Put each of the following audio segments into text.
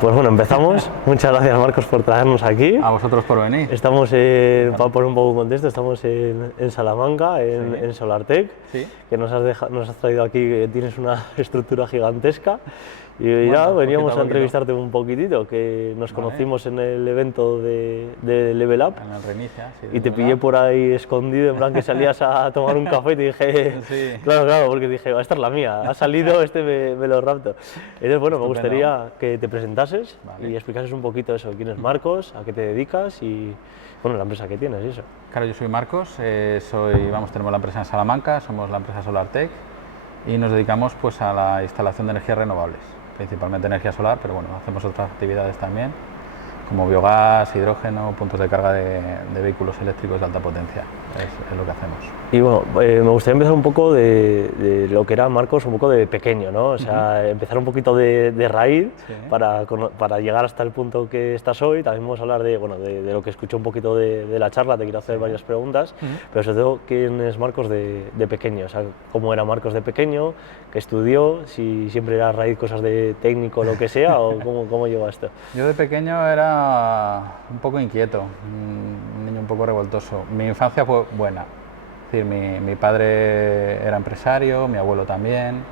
Pues bueno, empezamos. Muchas gracias, Marcos, por traernos aquí. A vosotros por venir. Estamos, para poner un poco en contexto, estamos en Salamanca, en SolarTech, Sí. que nos has traído aquí, que tienes una estructura gigantesca. Y Bueno, ya veníamos poquito a a entrevistarte un poquitito, que nos Vale. conocimos en el evento de Level Up. En el reinicia, sí. Y te pillé por ahí escondido, en plan que salías a tomar un café y te dije, Sí. claro, porque dije, esta es la mía, ha salido, me lo rapto. Entonces, bueno, me Estupendo. gustaría que te presentases Vale. y explicases un poquito eso, quién es Marcos, a qué te dedicas y, bueno, la empresa que tienes y eso. Claro, yo soy Marcos, tenemos la empresa en Salamanca, somos la empresa SolarTech y nos dedicamos pues a la instalación de energías renovables, principalmente energía solar, pero bueno, hacemos otras actividades también, como biogás, hidrógeno, puntos de carga de vehículos eléctricos de alta potencia, es lo que hacemos. Y bueno, me gustaría empezar un poco de lo que era Marcos, un poco de pequeño, ¿no? O sea, empezar un poquito de raíz Sí. para llegar hasta el punto que estás hoy. También vamos a hablar de lo que escuché un poquito de la charla, te quiero hacer varias preguntas, pero sobre todo, ¿quién es Marcos de pequeño? O sea, ¿cómo era Marcos de pequeño? ¿Qué estudió? ¿Si siempre era raíz cosas de técnico o lo que sea? ¿O cómo llegó a esto? Yo de pequeño era un poco inquieto, un niño un poco revoltoso. Mi infancia fue buena, es decir, mi padre era empresario, mi abuelo también,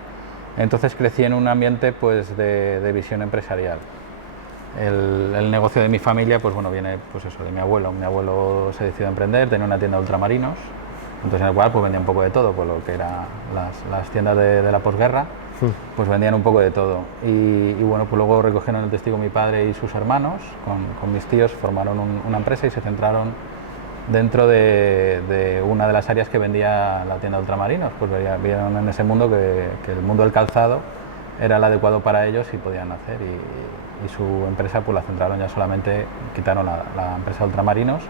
entonces crecí en un ambiente pues, de visión empresarial. El negocio de mi familia pues, bueno, viene pues, eso, de mi abuelo. Mi abuelo se decidió a emprender, tenía una tienda de ultramarinos, entonces en el cual pues, vendía un poco de todo, pues, lo que eran las tiendas de la posguerra, pues vendían un poco de todo. Y bueno, pues luego recogieron el testigo mi padre y sus hermanos, con mis tíos, formaron una empresa y se centraron dentro de una de las áreas que vendía la tienda de ultramarinos. Pues vieron en ese mundo que el mundo del calzado era el adecuado para ellos y podían hacer. Y su empresa pues la centraron ya solamente, quitaron la empresa de ultramarinos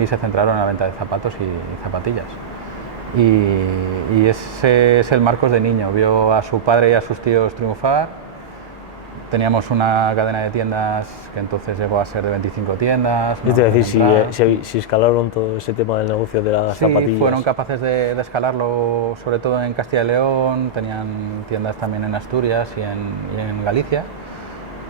y se centraron en la venta de zapatos y zapatillas. Y ese es el Marcos de niño, vio a su padre y a sus tíos triunfar. Teníamos una cadena de tiendas que entonces llegó a ser de 25 tiendas. Yo te voy a decir, si escalaron todo ese tema del negocio de las zapatillas. Sí, fueron capaces de escalarlo, sobre todo en Castilla y León, tenían tiendas también en Asturias y en Galicia.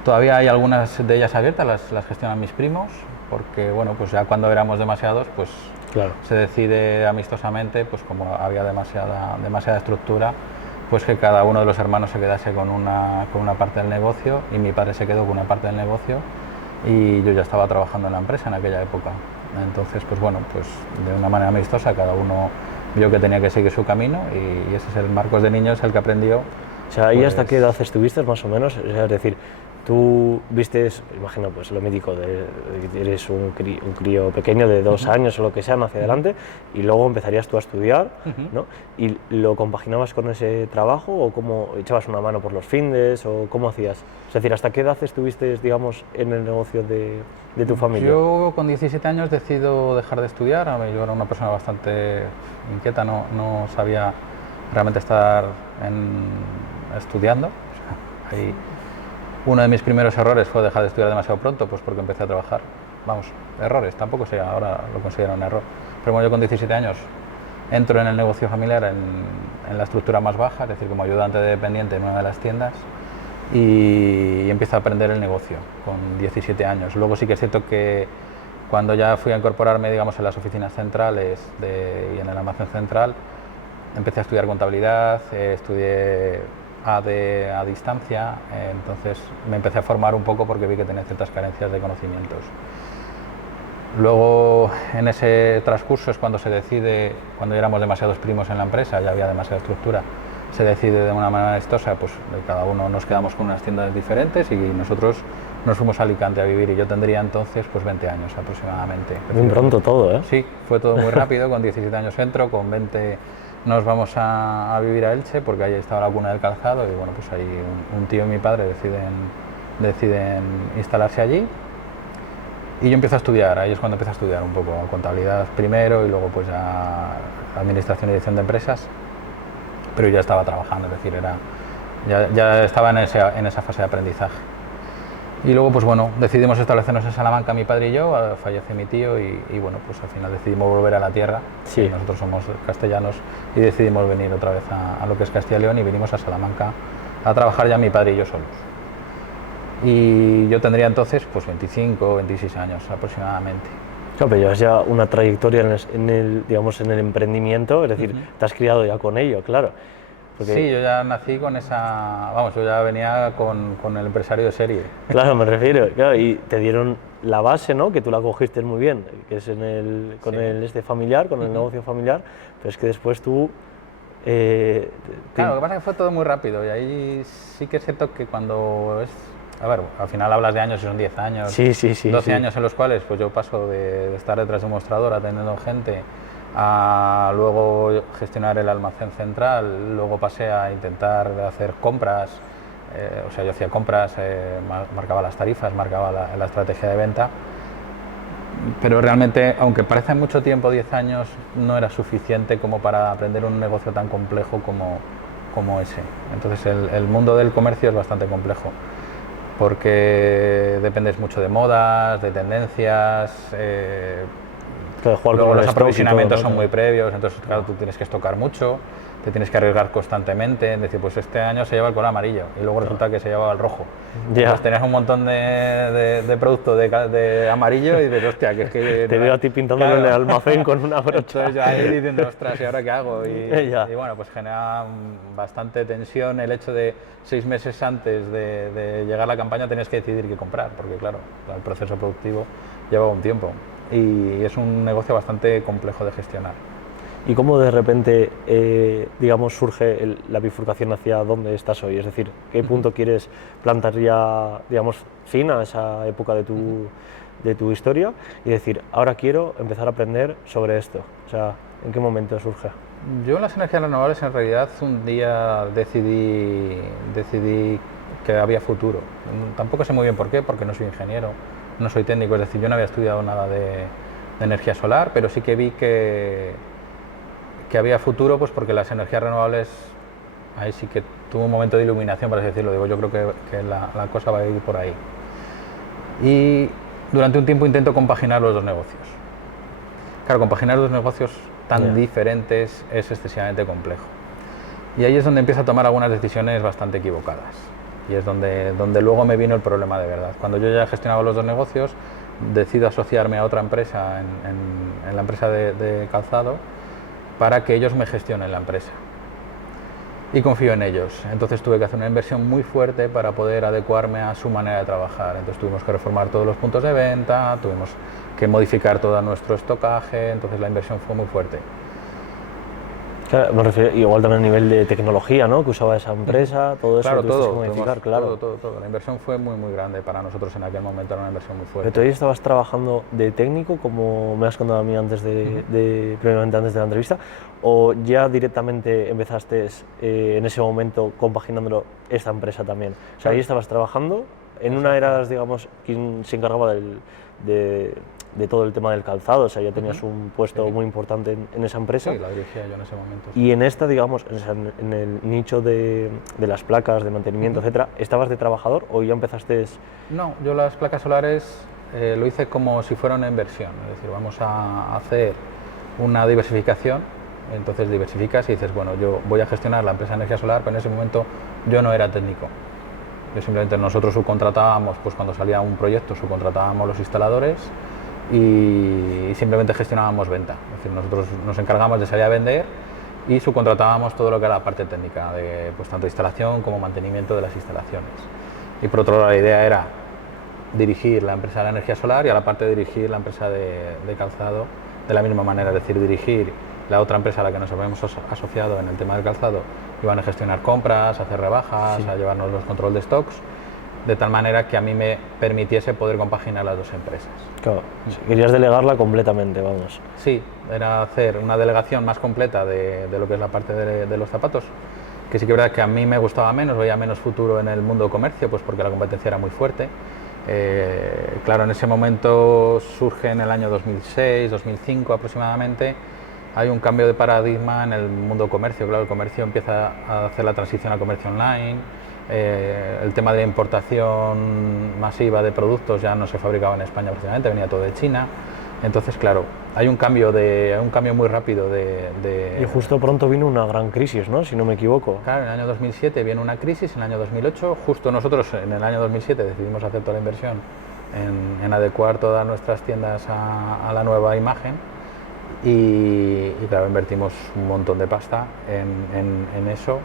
Todavía hay algunas de ellas abiertas, las gestionan mis primos, porque bueno, pues ya cuando éramos demasiados, pues claro, se decide amistosamente, pues como había demasiada estructura, pues que cada uno de los hermanos se quedase con una parte del negocio, y mi padre se quedó con una parte del negocio y yo ya estaba trabajando en la empresa en aquella época. Entonces, pues bueno, pues de una manera amistosa cada uno vio que tenía que seguir su camino y ese es el Marcos de niño, es el que aprendió. O sea, ¿y hasta qué edad estuviste más o menos? O sea, es decir, tú vistes, imagino, pues lo mítico, eres un crío pequeño de 2 años o lo que sea, más hacia adelante, y luego empezarías tú a estudiar, ¿no? ¿Y lo compaginabas con ese trabajo o cómo echabas una mano por los findes o cómo hacías? Es decir, ¿hasta qué edad estuviste, digamos, en el negocio de tu familia? Yo con 17 años decido dejar de estudiar. Yo era una persona bastante inquieta, no sabía realmente estar estudiando. O sea, uno de mis primeros errores fue dejar de estudiar demasiado pronto, pues porque empecé a trabajar. Vamos, errores, tampoco sé, ahora lo considero un error. Pero bueno, yo con 17 años entro en el negocio familiar en la estructura más baja, es decir, como ayudante de dependiente en una de las tiendas, y empiezo a aprender el negocio con 17 años. Luego sí que es cierto que cuando ya fui a incorporarme, digamos, en las oficinas centrales y en el almacén central, empecé a estudiar contabilidad, estudié a distancia, entonces me empecé a formar un poco porque vi que tenía ciertas carencias de conocimientos. Luego, en ese transcurso es cuando se decide, cuando ya éramos demasiados primos en la empresa, ya había demasiada estructura, se decide de una manera amistosa, pues cada uno nos quedamos con unas tiendas diferentes y nosotros nos fuimos a Alicante a vivir, y yo tendría entonces pues 20 años aproximadamente. Muy pronto todo, ¿eh? Sí, fue todo muy rápido, con 17 años entro, con 20 nos vamos a vivir a Elche porque ahí estaba la cuna del calzado y bueno, pues ahí un tío y mi padre deciden instalarse allí y yo empiezo a estudiar. Ahí es cuando empiezo a estudiar un poco contabilidad primero y luego pues ya administración y dirección de empresas, pero ya estaba trabajando, es decir, ya estaba en esa fase de aprendizaje. Y luego, pues bueno, decidimos establecernos en Salamanca, mi padre y yo, fallece mi tío y bueno, pues al final decidimos volver a la tierra. Sí. Nosotros somos castellanos y decidimos venir otra vez a lo que es Castilla y León y vinimos a Salamanca a trabajar ya mi padre y yo solos. Y yo tendría entonces pues 25 o 26 años aproximadamente. Claro, pero llevas ya una trayectoria digamos, en el emprendimiento, es decir, te has criado ya con ello, claro. Porque... Sí, yo ya nací con esa... Vamos, yo ya venía con el empresario de serie. Claro, me refiero, claro, y te dieron la base, ¿no?, que tú la cogiste muy bien, que es con el familiar, con el negocio familiar, pero es que después tú... Claro, lo que pasa es que fue todo muy rápido y ahí sí que es cierto que cuando es... A ver, al final hablas de años y son 10 años, sí, 12 años en los cuales pues yo paso de estar detrás de un mostrador atendiendo gente a luego gestionar el almacén central, luego pasé a intentar hacer compras, o sea, yo hacía compras, marcaba las tarifas, marcaba la estrategia de venta, pero realmente, aunque parece mucho tiempo, 10 años, no era suficiente como para aprender un negocio tan complejo como ese. Entonces el mundo del comercio es bastante complejo, porque dependes mucho de modas, de tendencias, luego los aprovisionamientos son muy previos, entonces claro, tú tienes que estocar mucho, te tienes que arriesgar constantemente, es decir, pues este año se lleva el color amarillo y luego resulta que se llevaba el rojo. Entonces tenías un montón de producto de amarillo y dices, hostia, que es que... Te veo a ti pintándolo en el almacén con una brocha. Entonces yo ahí diciendo, ostras, ¿y ahora qué hago? Y bueno, pues genera bastante tensión el hecho de 6 meses antes de llegar a la campaña tenías que decidir qué comprar, porque claro, el proceso productivo lleva un tiempo y es un negocio bastante complejo de gestionar. ¿Y cómo de repente, digamos, surge la bifurcación hacia dónde estás hoy? Es decir, ¿qué punto quieres plantar ya, digamos, fin a esa época de tu historia y decir, ahora quiero empezar a aprender sobre esto? O sea, ¿en qué momento surge? Yo en las energías renovables en realidad un día decidí que había futuro. Tampoco sé muy bien por qué, porque no soy ingeniero, no soy técnico, es decir, yo no había estudiado nada de energía solar, pero sí que vi que había futuro, pues porque las energías renovables, ahí sí que tuvo un momento de iluminación, por así decirlo, digo, yo creo que la cosa va a ir por ahí. Y durante un tiempo intento compaginar los dos negocios. Claro, compaginar dos negocios tan diferentes es excesivamente complejo. Y ahí es donde empiezo a tomar algunas decisiones bastante equivocadas. Y es donde luego me vino el problema de verdad. Cuando yo ya gestionaba los dos negocios, decido asociarme a otra empresa, en la empresa de calzado, para que ellos me gestionen la empresa. Y confío en ellos. Entonces tuve que hacer una inversión muy fuerte para poder adecuarme a su manera de trabajar. Entonces tuvimos que reformar todos los puntos de venta, tuvimos que modificar todo nuestro estocaje, entonces la inversión fue muy fuerte. Claro, me refiero igual también a nivel de tecnología, ¿no?, que usaba esa empresa, todo eso. Claro, todo, modificar, claro. Todo. La inversión fue muy grande para nosotros en aquel momento, era una inversión muy fuerte. Pero tú ahí estabas trabajando de técnico, como me has contado a mí antes previamente antes de la entrevista, o ya directamente empezaste en ese momento compaginándolo esta empresa también. O sea, ahí estabas trabajando, en una eras, digamos, quien se encargaba de todo el tema del calzado, o sea, ya tenías un puesto muy importante en esa empresa. Sí, la dirigía yo en ese momento. Sí. Y en esta, digamos, en el nicho de las placas, de mantenimiento, etcétera, ¿estabas de trabajador o ya empezaste? No, yo las placas solares lo hice como si fuera una inversión, es decir, vamos a hacer una diversificación, entonces diversificas y dices, bueno, yo voy a gestionar la empresa de energía solar, pero en ese momento yo no era técnico. Yo simplemente nosotros subcontratábamos, pues cuando salía un proyecto subcontratábamos los instaladores y simplemente gestionábamos venta. Es decir, nosotros nos encargamos de salir a vender y subcontratábamos todo lo que era la parte técnica, de pues, tanto instalación como mantenimiento de las instalaciones. Y por otro lado la idea era dirigir la empresa de la energía solar y a la parte dirigir la empresa de calzado de la misma manera, es decir, dirigir la otra empresa a la que nos habíamos asociado en el tema del calzado, iban a gestionar compras, a hacer rebajas, a llevarnos los control de stocks, de tal manera que a mí me permitiese poder compaginar las dos empresas. Claro, querías delegarla completamente, vamos. Sí, era hacer una delegación más completa de lo que es la parte de los zapatos, que sí que es verdad que a mí me gustaba menos, veía menos futuro en el mundo del comercio, pues porque la competencia era muy fuerte. Claro, en ese momento surge en el año 2006, 2005 aproximadamente, hay un cambio de paradigma en el mundo del comercio. Claro, el comercio empieza a hacer la transición al comercio online, el tema de la importación masiva de productos ya no se fabricaba en España precisamente, venía todo de China, Entonces, claro, hay un cambio muy rápido Y justo pronto vino una gran crisis, ¿no? Si no me equivoco. Claro, en el año 2007 viene una crisis, en el año 2008, justo nosotros en el año 2007 decidimos hacer toda la inversión en adecuar todas nuestras tiendas a la nueva imagen y claro, invertimos un montón de pasta en eso.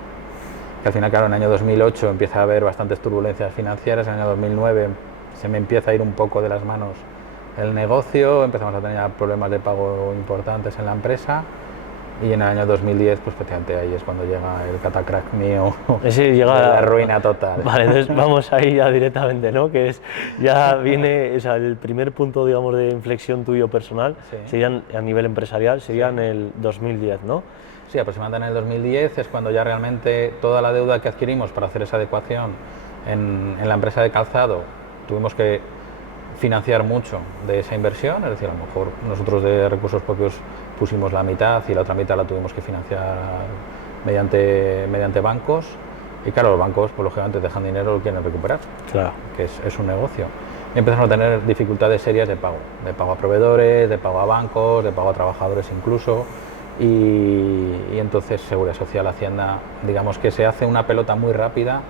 Que al final, claro, en el año 2008 empieza a haber bastantes turbulencias financieras, en el año 2009 se me empieza a ir un poco de las manos el negocio, empezamos a tener problemas de pago importantes en la empresa y en el año 2010, pues prácticamente ahí es cuando llega el catacrack mío, Llega la ruina total. Vale, entonces vamos ahí ya directamente, ¿no? Que es, ya viene, o sea, el primer punto, digamos, de inflexión tuyo personal, Sí. serían, a nivel empresarial, sería en el 2010, ¿no? Sí, aproximadamente en el 2010 es cuando ya realmente toda la deuda que adquirimos para hacer esa adecuación en la empresa de calzado, tuvimos que financiar mucho de esa inversión, es decir, a lo mejor nosotros de recursos propios pusimos la mitad y la otra mitad la tuvimos que financiar mediante bancos y claro, los bancos pues lógicamente dejan dinero, lo quieren recuperar, Claro. que es un negocio. Y empezamos a tener dificultades serias de pago a proveedores, de pago a bancos, de pago a trabajadores incluso y entonces Seguridad Social, Hacienda, digamos que se hace una pelota muy rápida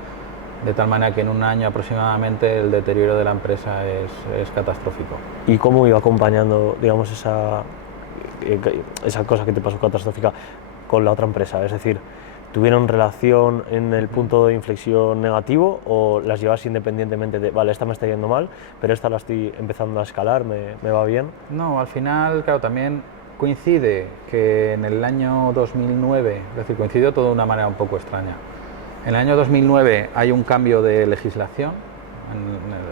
de tal manera que en un año aproximadamente el deterioro de la empresa es catastrófico. ¿Y cómo iba acompañando, digamos, esa cosa que te pasó catastrófica con la otra empresa? Es decir, ¿tuvieron relación en el punto de inflexión negativo o las llevas independientemente de, vale, esta me está yendo mal, pero esta la estoy empezando a escalar, me va bien? No, al final, claro, también coincide que en el año 2009, es decir, coincidió todo de una manera un poco extraña. En el año 2009 hay un cambio de legislación,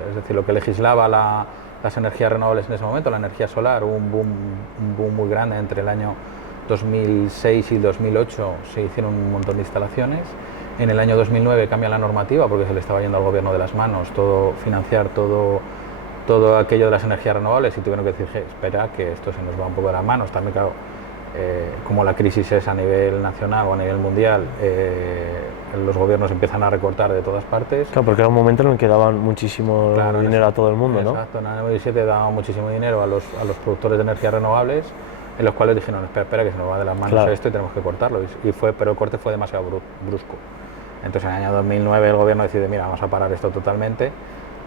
es decir, lo que legislaba las energías renovables en ese momento, la energía solar, hubo un boom muy grande entre el año 2006 y 2008, se hicieron un montón de instalaciones. En el año 2009 cambia la normativa porque se le estaba yendo al gobierno de las manos financiar todo aquello de las energías renovables y tuvieron que decir, espera, que esto se nos va un poco de las manos. También, claro, como la crisis es a nivel nacional o a nivel mundial, los gobiernos empiezan a recortar de todas partes. Claro, porque era un momento en el que daban muchísimo dinero a todo el mundo, ¿no? Exacto, en el año 2017 daban muchísimo dinero a los productores de energías renovables, en los cuales dijeron, espera, que se nos va de las manos esto y tenemos que cortarlo. Pero el corte fue demasiado brusco. Entonces en el año 2009 el gobierno decide, mira, vamos a parar esto totalmente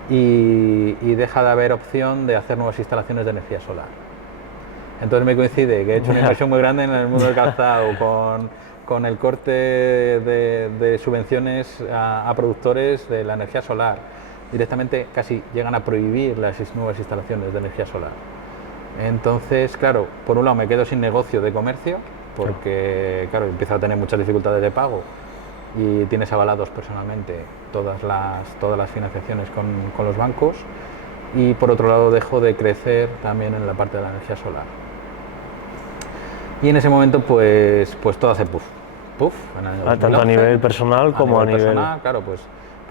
y deja de haber opción de hacer nuevas instalaciones de energía solar. Entonces me coincide que he hecho una inversión muy grande en el mundo del calzado con el corte de subvenciones a productores de la energía solar. Directamente casi llegan a prohibir las nuevas instalaciones de energía solar. Entonces, claro, por un lado me quedo sin negocio de comercio porque, claro, empiezo a tener muchas dificultades de pago y tienes avalados personalmente todas las financiaciones con los bancos y por otro lado dejo de crecer también en la parte de la energía solar. Y en ese momento pues todo hace puff, en el año 2011, tanto a nivel personal como a nivel personal, claro, pues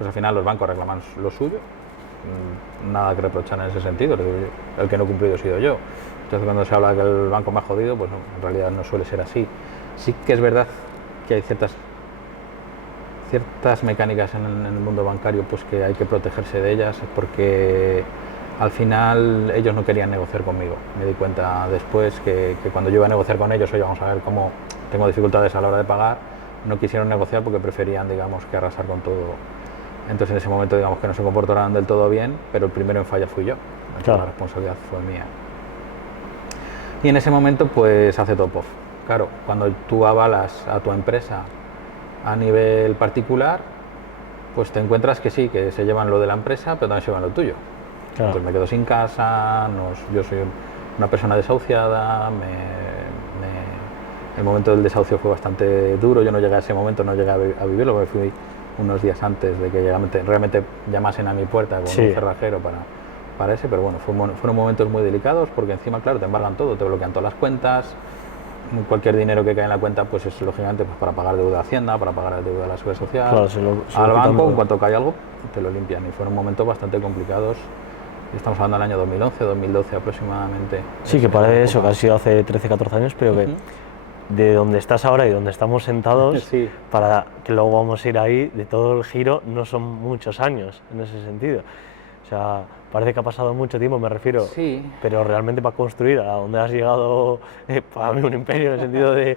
al final los bancos reclaman lo suyo, nada que reprochar en ese sentido, el que no ha cumplido he sido yo. Entonces cuando se habla que el banco me ha jodido, pues no, en realidad no suele ser así. Sí que es verdad que hay ciertas mecánicas en el mundo bancario pues que hay que protegerse de ellas porque al final ellos no querían negociar conmigo. Me di cuenta después que cuando yo iba a negociar con ellos, oye, vamos a ver cómo tengo dificultades a la hora de pagar, no quisieron negociar porque preferían, digamos, que arrasar con todo. Entonces en ese momento, digamos, que no se comportaron del todo bien, pero el primero en falla fui yo. Entonces claro, la responsabilidad fue mía. Y en ese momento pues hace todo puff. Claro, cuando tú avalas a tu empresa a nivel particular, pues te encuentras que sí, que se llevan lo de la empresa, pero también se llevan lo tuyo. claro. Entonces me quedo sin casa, yo soy una persona desahuciada, el momento del desahucio fue bastante duro, yo no llegué a ese momento, no llegué a vivirlo, me fui unos días antes de que realmente llamasen a mi puerta con un cerrajero para ese, pero bueno, fueron momentos muy delicados porque encima, claro, te embargan todo, te bloquean todas las cuentas, cualquier dinero que cae en la cuenta pues es lógicamente pues, para pagar deuda de Hacienda, para pagar la deuda de la Seguridad Social, claro, al banco, en cuanto cae algo te lo limpian y fueron momentos bastante complicados. Estamos hablando del año 2011, 2012 aproximadamente. Sí, que parece eso, que ha sido hace 13, 14 años, pero que de donde estás ahora y donde estamos sentados, sí, para que luego vamos a ir ahí, de todo el giro, no son muchos años en ese sentido. O sea, parece que ha pasado mucho tiempo, me refiero, Sí. pero realmente para construir a donde has llegado, para mí un imperio en el sentido de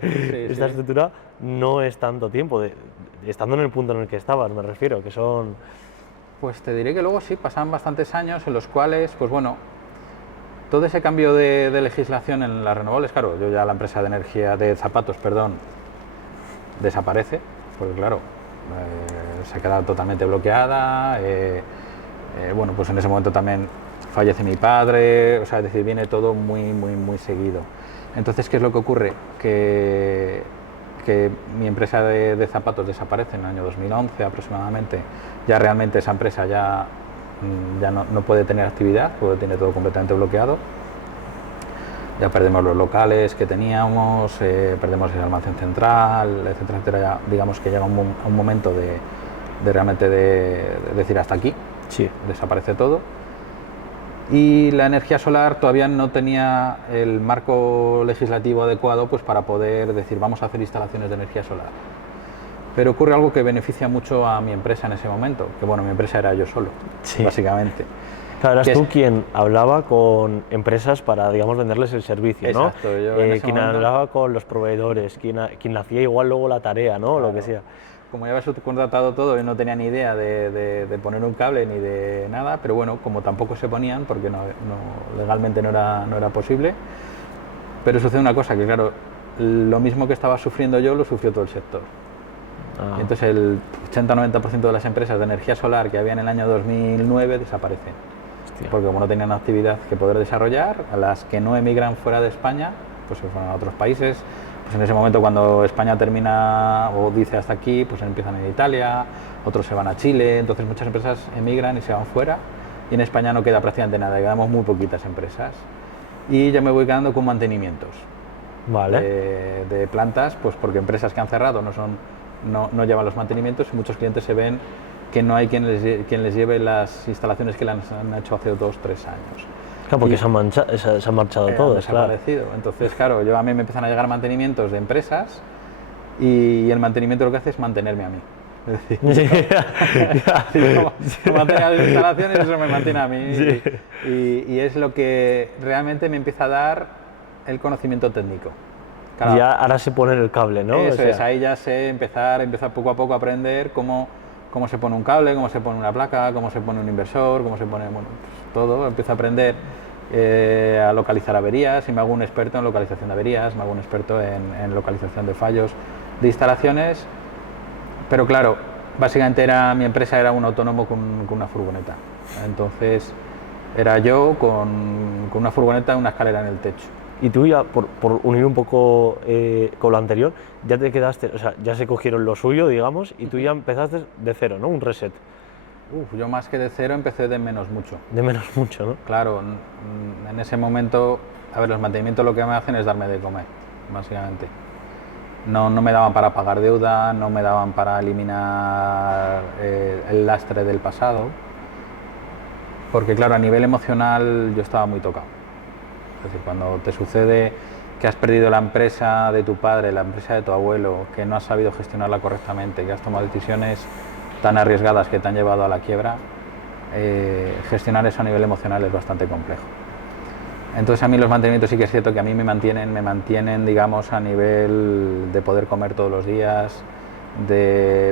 esta sí. estructura, no es tanto tiempo, estando en el punto en el que estabas, me refiero, que son... Pues te diré que luego sí, pasaban bastantes años en los cuales, pues bueno, todo ese cambio de legislación en las renovables, claro, yo ya la empresa de energía, de zapatos, perdón, desaparece, porque claro, se queda totalmente bloqueada, bueno, pues en ese momento también fallece mi padre, o sea, es decir, viene todo muy seguido. Entonces, ¿qué es lo que ocurre? Que mi empresa de zapatos desaparece en el año 2011 aproximadamente. Ya realmente esa empresa ya no puede tener actividad, porque tiene todo completamente bloqueado. Ya perdemos los locales que teníamos, perdemos el almacén central, etcétera, etcétera. Ya, digamos que llega un momento de realmente de decir hasta aquí, Sí. desaparece todo. Y la energía solar todavía no tenía el marco legislativo adecuado pues para poder decir vamos a hacer instalaciones de energía solar. Pero ocurre algo que beneficia mucho a mi empresa en ese momento, que bueno, mi empresa era yo solo, Sí. básicamente. Claro, eras tú quien hablaba con empresas para, digamos, venderles el servicio, ¿no? Exacto, yo en ese quien momento, hablaba con los proveedores, quien hacía igual luego la tarea, ¿no? claro, Lo que sea. como ya había subcontratado todo y no tenía ni idea de poner un cable ni de nada, pero bueno, como tampoco se ponían, porque legalmente no era posible, pero sucede una cosa, que claro, lo mismo que estaba sufriendo yo, lo sufrió todo el sector. Ah, Y entonces el 80-90% de las empresas de energía solar que había en el año 2009 desaparecen. hostia. Porque como no tenían actividad que poder desarrollar, a las que no emigran fuera de España, pues se fueron a otros países. Pues en ese momento cuando España termina o dice hasta aquí, pues empiezan en Italia, otros se van a Chile, entonces muchas empresas emigran y se van fuera y en España no queda prácticamente nada, quedamos muy poquitas empresas. Y ya me voy quedando con mantenimientos Vale. de plantas, pues porque empresas que han cerrado no llevan los mantenimientos y muchos clientes se ven que no hay quien les lleve las instalaciones que les han hecho hace 2-3 años. Claro, porque Y- se han marchado han todos, claro. desaparecido. Entonces, claro, a mí me empiezan a llegar mantenimientos de empresas y el mantenimiento lo que hace es mantenerme a mí. Es decir, como mantenga las instalaciones, eso me mantiene a mí. Sí. Y es lo que realmente me empieza a dar el conocimiento técnico. Claro, Ya ahora se pone el cable, ¿no? eso O sea, es, ahí ya sé empezar poco a poco a aprender cómo se pone un cable, cómo se pone una placa, cómo se pone un inversor, cómo se pone, bueno, pues todo. Empiezo a aprender a localizar averías y me hago un experto en localización de averías, me hago un experto en localización de fallos de instalaciones. Pero claro, básicamente mi empresa era un autónomo con una furgoneta. Entonces era yo con una furgoneta, una escalera en el techo. y tú ya, por unir un poco con lo anterior, ya te quedaste, o sea, ya se cogieron lo suyo, digamos, y tú ya empezaste de cero, ¿no? Un reset, Yo más que de cero empecé de menos mucho. de menos mucho, ¿no? Claro, en ese momento, a ver, los mantenimientos lo que me hacen es darme de comer, básicamente. No me daban para pagar deuda, no me daban para eliminar el lastre del pasado, porque claro, a nivel emocional yo estaba muy tocado. Es decir, cuando te sucede que has perdido la empresa de tu padre, la empresa de tu abuelo, que no has sabido gestionarla correctamente, que has tomado decisiones tan arriesgadas que te han llevado a la quiebra, gestionar eso a nivel emocional es bastante complejo. Entonces a mí los mantenimientos sí que es cierto que a mí me mantienen digamos a nivel de poder comer todos los días,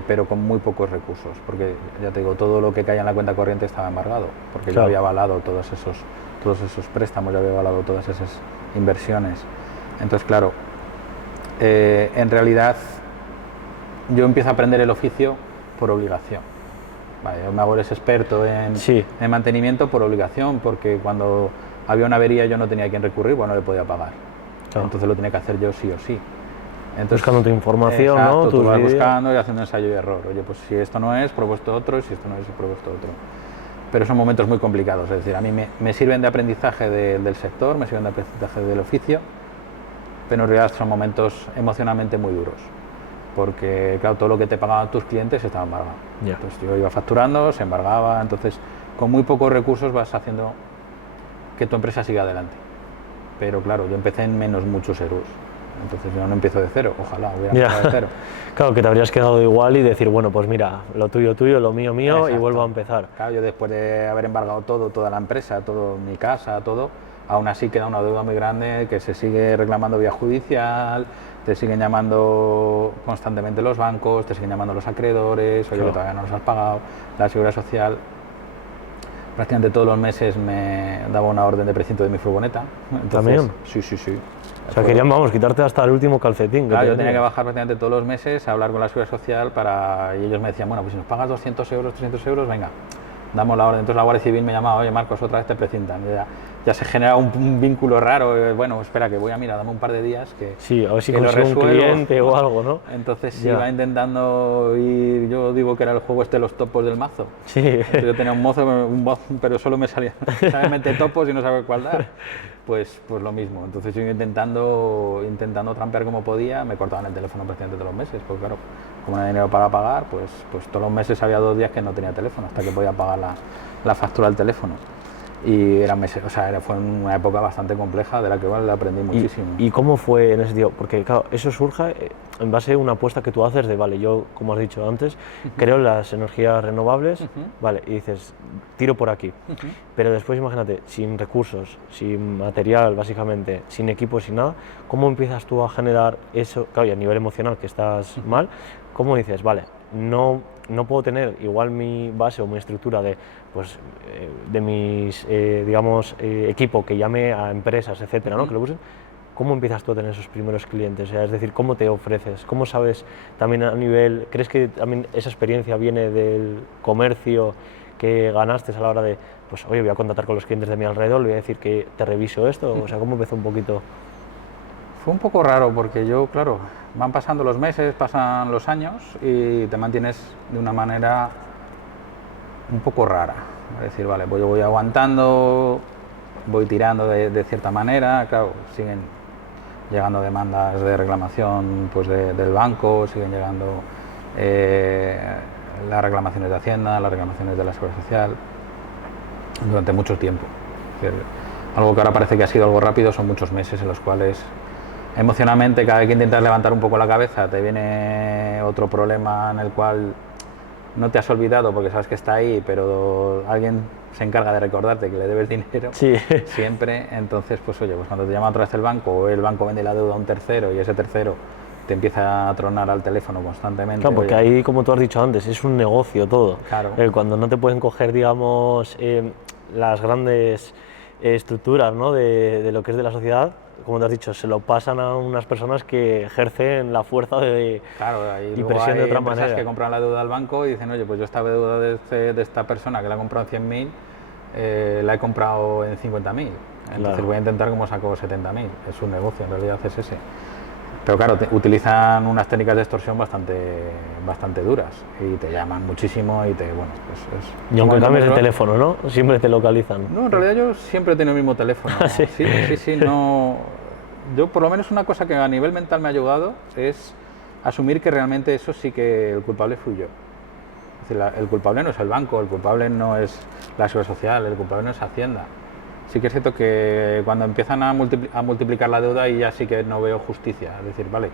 pero con muy pocos recursos, porque ya te digo, todo lo que caía en la cuenta corriente estaba embargado, porque Claro. yo había avalado todos esos préstamos, yo había avalado todas esas inversiones. Entonces claro, en realidad yo empiezo a aprender el oficio por obligación. Vale, yo me hago ese experto Sí. en mantenimiento por obligación, porque cuando había una avería yo no tenía a quién recurrir, bueno, no le podía pagar. Claro. Entonces lo tenía que hacer yo sí o sí. Entonces, Buscando tu información, exacto, ¿no? tú Tus vas vídeos. buscando y haciendo ensayo y error. Oye, pues si esto no es, propuesto otro, y si esto no es, propuesto otro. Pero son momentos muy complicados, es decir, a mí me sirven de aprendizaje del sector, me sirven de aprendizaje del oficio, pero en realidad son momentos emocionalmente muy duros, porque claro, todo lo que te pagaban tus clientes estaba embargado. Ya. Entonces yo iba facturando, se embargaba, entonces con muy pocos recursos vas haciendo que tu empresa siga adelante. Pero claro, yo empecé en menos muchos euros. Entonces yo no empiezo de cero, ojalá hubiera Ya. empezado de cero. Claro, que te habrías quedado igual y decir, bueno, pues mira, lo tuyo tuyo, lo mío mío, y Exacto. vuelvo a empezar. Claro, yo después de haber embargado todo, toda la empresa, todo mi casa, todo, aún así queda una deuda muy grande que se sigue reclamando vía judicial, te siguen llamando constantemente los bancos, te siguen llamando los acreedores, oye, Claro. que todavía no los has pagado, la Seguridad Social. Prácticamente todos los meses me daba una orden de precinto de mi furgoneta. Entonces, ¿También? Sí, sí, sí. O sea, querían, vamos, quitarte hasta el último calcetín. Claro, yo tenías. tenía que bajar prácticamente todos los meses a hablar con la Seguridad Social y ellos me decían, bueno, pues si nos pagas 200 euros, 300 euros, venga, damos la orden. Entonces la Guardia Civil me llamaba, oye Marcos, otra vez te precintan. Ya se genera un vínculo raro, bueno, espera, que voy a mirar, dame un par de días que Sí, a ver si que lo consigo un resuelvo. cliente o algo, ¿no? Entonces Ya. iba intentando ir, yo digo que era el juego este de los topos del mazo. Sí. Entonces yo tenía un mozo, pero solo me salía, sabía meter topos y no sabía cuál dar. Pues lo mismo. Entonces yo iba intentando trampear como podía, me cortaban el teléfono prácticamente todos los meses, porque claro, como no había dinero para pagar, pues todos los meses había 2 días que no tenía teléfono, hasta que podía pagar la factura del teléfono. Y eran meses, o sea, fue una época bastante compleja de la que igual aprendí muchísimo. ¿Y cómo fue en ese sentido? Porque claro, eso surge en base a una apuesta que tú haces de, vale, yo, como has dicho antes, creo en las energías renovables, vale, y dices, tiro por aquí. Pero después imagínate, sin recursos, sin material, básicamente, sin equipo, sin nada, ¿cómo empiezas tú a generar eso? Claro, y a nivel emocional, que estás mal, ¿cómo dices, vale, no puedo tener igual mi base o mi estructura de, pues, de mis, digamos, equipo que llame a empresas, etcétera, ¿no? Que lo usen? ¿Cómo empiezas tú a tener esos primeros clientes? O sea, es decir, ¿cómo te ofreces? ¿Cómo sabes también a nivel, crees que también esa experiencia viene del comercio que ganaste a la hora de, pues, oye, voy a contactar con los clientes de mi alrededor, le voy a decir que te reviso esto? O sea, ¿cómo empezó un poquito? Fue un poco raro porque yo, claro, van pasando los meses, pasan los años y te mantienes de una manera un poco rara. Es decir, vale, pues yo voy aguantando, voy tirando de cierta manera, claro, siguen llegando demandas de reclamación pues del banco, siguen llegando las reclamaciones de Hacienda, las reclamaciones de la Seguridad Social, durante mucho tiempo. Es decir, algo que ahora parece que ha sido algo rápido, son muchos meses en los cuales emocionalmente cada vez que intentas levantar un poco la cabeza te viene otro problema en el cual no te has olvidado porque sabes que está ahí, pero alguien se encarga de recordarte que le debes dinero Sí. siempre. Entonces, pues oye, pues cuando te llama otra vez el banco o el banco vende la deuda a un tercero y ese tercero te empieza a tronar al teléfono constantemente. Claro, porque oye, ahí, como tú has dicho antes, es un negocio todo. Claro. Cuando no te pueden coger, digamos, las grandes estructuras, ¿no? de lo que es de la sociedad, como te has dicho, se lo pasan a unas personas que ejercen la fuerza Claro, ahí y luego presión hay de otra empresas manera. que compran la deuda al banco y dicen, oye, pues yo esta deuda de esta persona que la ha comprado en 100.000, la he comprado en 50.000. Entonces Claro. voy a intentar cómo saco 70.000. Es un negocio, en realidad es ese. Pero claro, utilizan unas técnicas de extorsión bastante duras y te llaman muchísimo y bueno, pues Y aunque como cambies de nosotros- teléfono, ¿no? Siempre te localizan. No, en realidad yo siempre he tenido el mismo teléfono. ¿Sí? Sí, no. Yo por lo menos una cosa que a nivel mental me ha ayudado es asumir que realmente eso sí que el culpable fui yo. Es decir, el culpable no es el banco, el culpable no es la Seguridad Social, el culpable no es Hacienda. Sí que es cierto que cuando empiezan a multiplicar la deuda y ya sí que no veo justicia. Es decir, vale,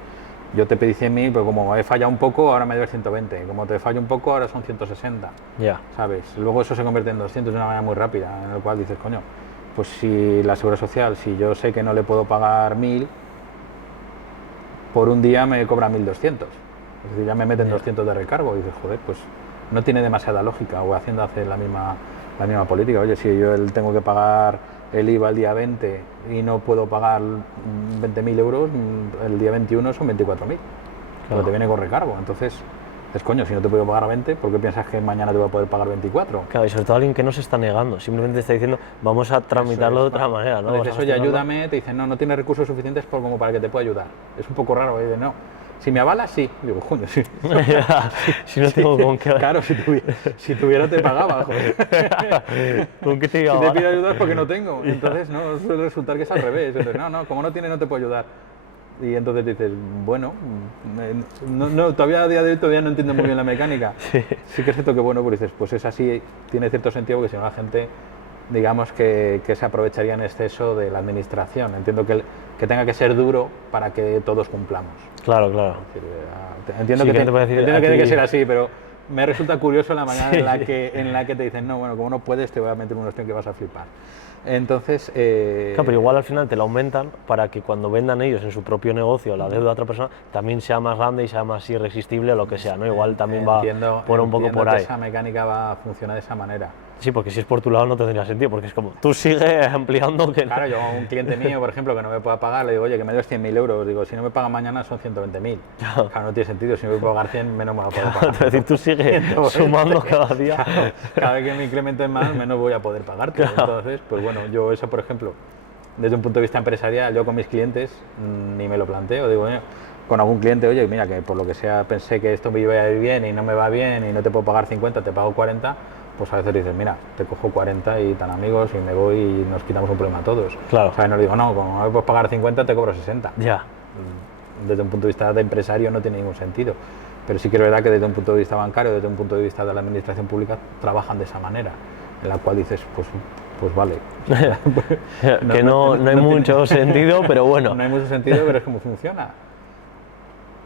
yo te pedí 100.000, pero como he fallado un poco, ahora me debes 120. Como te fallo un poco, ahora son 160. Ya. ¿Sabes? Luego eso se convierte en 200 de una manera muy rápida, en el cual dices, coño, pues si la Seguridad Social, si yo sé que no le puedo pagar 1.000, por un día me cobra 1.200. Es decir, ya me meten 200 de recargo y dices, joder, pues no tiene demasiada lógica. O Hacienda hace la misma política. Oye, si yo tengo que pagar el IVA el día 20 y no puedo pagar 20.000 euros, el día 21 son 24.000. Pero te viene con recargo. Entonces, es coño, si no te puedo pagar 20, ¿por qué piensas que mañana te voy a poder pagar 24? Claro, y sobre todo alguien que no se está negando, simplemente está diciendo, vamos a tramitarlo de otra manera, ¿no? Cuando Vas a dices, oye, gestionarlo. ayúdame, te dicen, no tienes recursos suficientes como para que te pueda ayudar. Es un poco raro, dices, no. Si me avalas, sí. Digo, coño, sí. Si no tengo con qué... Claro, si tuviera te pagaba, joder. ¿Con qué te Si iba te a pido ayuda es porque no tengo. Entonces, no, suele resultar que es al revés. Entonces, no, como no tiene, no te puedo ayudar. Y entonces dices, bueno, todavía a día de hoy todavía no entiendo muy bien la mecánica. Sí que es cierto que, bueno, pues dices, pues es así, tiene cierto sentido, porque si no la gente digamos que se aprovecharía en exceso de la administración. Entiendo que tenga que ser duro para que todos cumplamos. Claro, claro. Es decir, entiendo Sí, que, ¿qué te puedo decir? entiendo que tiene que Aquí- ser así, pero me resulta curioso la manera Sí. en la que te dicen, no, bueno, como no puedes, te voy a meter una opción que vas a flipar. Entonces, Claro, pero igual al final te lo aumentan para que cuando vendan ellos en su propio negocio la deuda a otra persona también sea más grande y sea más irresistible o lo que sea, ¿no? Igual también va por un poco por que ahí. esa mecánica va a funcionar de esa manera. Sí, porque si es por tu lado no tendría sentido, porque es como, tú sigues ampliando que... Claro, yo a un cliente mío, por ejemplo, que no me pueda pagar, le digo, oye, que me des 100.000 euros. Digo, si no me paga mañana son 120.000. Claro, no tiene sentido. Si me puedo pagar 100, menos me va a poder pagar. Es decir, tú sigues Entonces, sumando cada día. Claro, cada vez que me incrementen más, menos voy a poder pagarte. Entonces, pues bueno, yo eso, por ejemplo, desde un punto de vista empresarial, yo con mis clientes ni me lo planteo. Digo, con algún cliente, oye, mira, que por lo que sea pensé que esto me iba a ir bien y no me va bien y no te puedo pagar 50, te pago 40, pues a veces dices, mira, te cojo 40 y tan amigos y me voy y nos quitamos un problema todos. Claro. O sea, no digo, no, como no me puedes pagar 50, te cobro 60. Ya. Desde un punto de vista de empresario no tiene ningún sentido. Pero sí que es verdad que desde un punto de vista bancario, desde un punto de vista de la administración pública, trabajan de esa manera, en la cual dices, pues vale. Que no hay mucho sentido, pero bueno. No hay mucho sentido, pero es como funciona.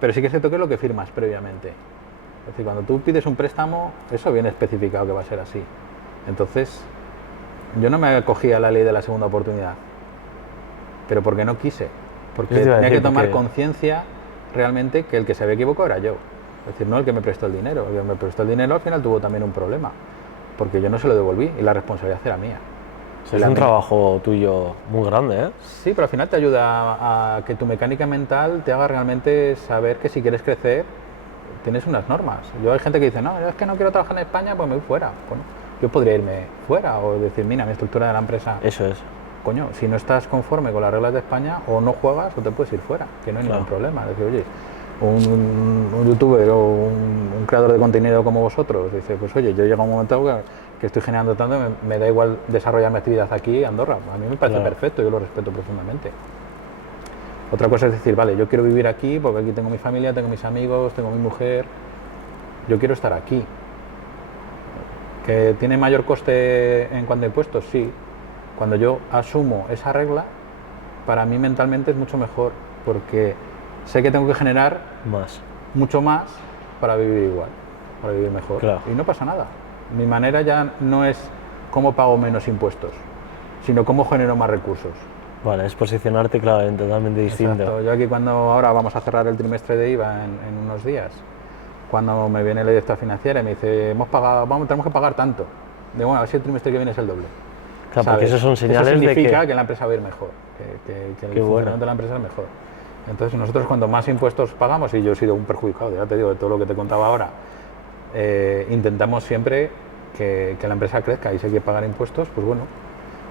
Pero sí que es cierto que es lo que firmas previamente. Es decir, cuando tú pides un préstamo, eso viene especificado que va a ser así. Entonces, yo no me acogí a la ley de la segunda oportunidad, pero porque no quise. Porque Eso te iba a tenía que decir, tomar porque- conciencia realmente que el que se había equivocado era yo. Es decir, no el que me prestó el dinero. El que me prestó el dinero al final tuvo también un problema, porque yo no se lo devolví y la responsabilidad era mía. Es un trabajo tuyo muy grande, ¿eh? Sí, pero al final te ayuda a que tu mecánica mental te haga realmente saber que si quieres crecer tienes unas normas. Hay gente que dice, no, yo es que no quiero trabajar en España, pues me voy fuera. Bueno, yo podría irme fuera o decir, mira, mi estructura de la empresa, Eso es. coño, si no estás conforme con las reglas de España, o no juegas o te puedes ir fuera, que no hay Claro. ningún problema. Es decir, oye, un youtuber o un creador de contenido como vosotros dice, pues oye, yo llego a un momento que estoy generando tanto, me da igual desarrollar mi actividad aquí en Andorra. A mí me parece Claro. perfecto, yo lo respeto profundamente. Otra cosa es decir, vale, yo quiero vivir aquí porque aquí tengo mi familia, tengo mis amigos, tengo mi mujer, yo quiero estar aquí. ¿Que tiene mayor coste en cuanto a impuestos? Sí. Cuando yo asumo esa regla, para mí mentalmente es mucho mejor, porque sé que tengo que generar Más. mucho más para vivir igual, para vivir mejor. Claro. Y no pasa nada. Mi manera ya no es cómo pago menos impuestos, sino cómo genero más recursos. Vale, es posicionarte, claro, en totalmente distinto. Exacto. Yo aquí ahora vamos a cerrar el trimestre de IVA en unos días, cuando me viene la directora financiera y me dice, tenemos que pagar tanto. Digo, bueno, a ver si el trimestre que viene es el doble. Claro, porque ¿Sabes? esos son señales Eso de significa que... la empresa va a ir mejor, que el Qué funcionamiento bueno. de la empresa es mejor. Entonces nosotros cuanto más impuestos pagamos, y yo he sido un perjudicado, ya te digo, de todo lo que te contaba ahora, intentamos siempre que la empresa crezca y si hay que pagar impuestos, pues bueno,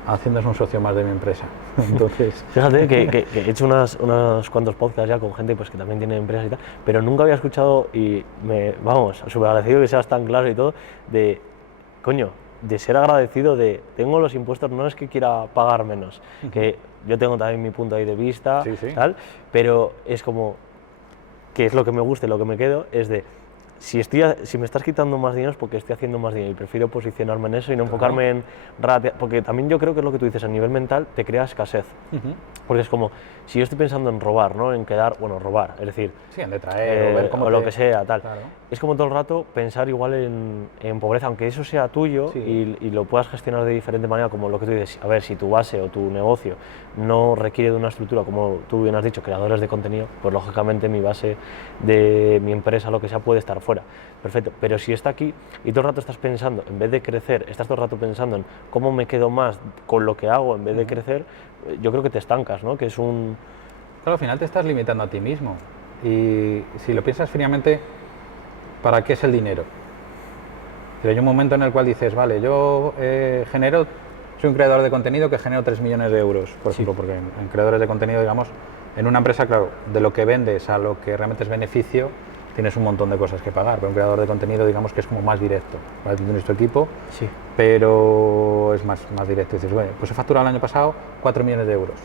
Hacienda es un socio más de mi empresa. Entonces, Fíjate que he hecho unos cuantos podcasts ya con gente pues, que también tiene empresas y tal, pero nunca había escuchado y vamos, súper agradecido que seas tan claro y todo, de, coño, de ser agradecido de, tengo los impuestos, no es que quiera pagar menos, que yo tengo también mi punto ahí de vista, Sí, sí. tal, pero es como, que es lo que me gusta y lo que me quedo, es de, si me estás quitando más dinero es porque estoy haciendo más dinero y prefiero posicionarme en eso y no enfocarme en... Porque también yo creo que es lo que tú dices, a nivel mental te crea escasez. Porque es como, si yo estoy pensando en robar, ¿no? En quedar, bueno, robar, es decir... sí, han de traer o ver cómo o lo que sea, tal. Claro. Es como todo el rato pensar igual en pobreza, aunque eso sea tuyo Sí. y lo puedas gestionar de diferente manera, como lo que tú dices, a ver, si tu base o tu negocio no requiere de una estructura, como tú bien has dicho, creadores de contenido, pues lógicamente mi base de mi empresa, lo que sea, puede estar fuera. Perfecto, pero si está aquí y todo el rato estás pensando, en vez de crecer, estás todo el rato pensando en cómo me quedo más con lo que hago en vez de crecer, yo creo que te estancas, ¿no? Que es un... Claro, al final te estás limitando a ti mismo. Y si lo piensas fríamente, ¿para qué es el dinero? Pero hay un momento en el cual dices, vale, yo soy un creador de contenido que genero 3 millones de euros, por ejemplo, porque en creadores de contenido, digamos, en una empresa, claro, de lo que vendes a lo que realmente es beneficio, tienes un montón de cosas que pagar, pero un creador de contenido, digamos, que es como más directo, ¿vale? Tú tienes tu equipo, Sí. pero es más directo. Y dices, bueno, pues he facturado el año pasado 4 millones de euros.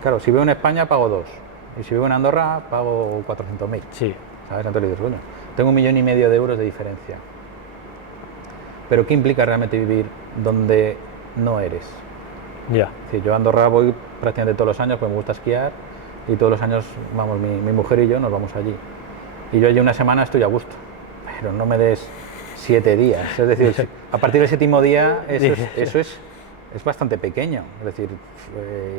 Claro, si vivo en España pago 2, y si vivo en Andorra pago 400.000. Sí. ¿Sabes? Entonces dices, bueno, tengo 1,5 millones de euros de diferencia. Pero ¿qué implica realmente vivir donde no eres. Ya. Es decir, yo a Andorra voy prácticamente todos los años, pues me gusta esquiar y todos los años vamos, mi mujer y yo nos vamos allí. Y yo allí una semana estoy a gusto, pero no me des 7 días. Es decir, a partir del 7.º día eso es bastante pequeño, es decir,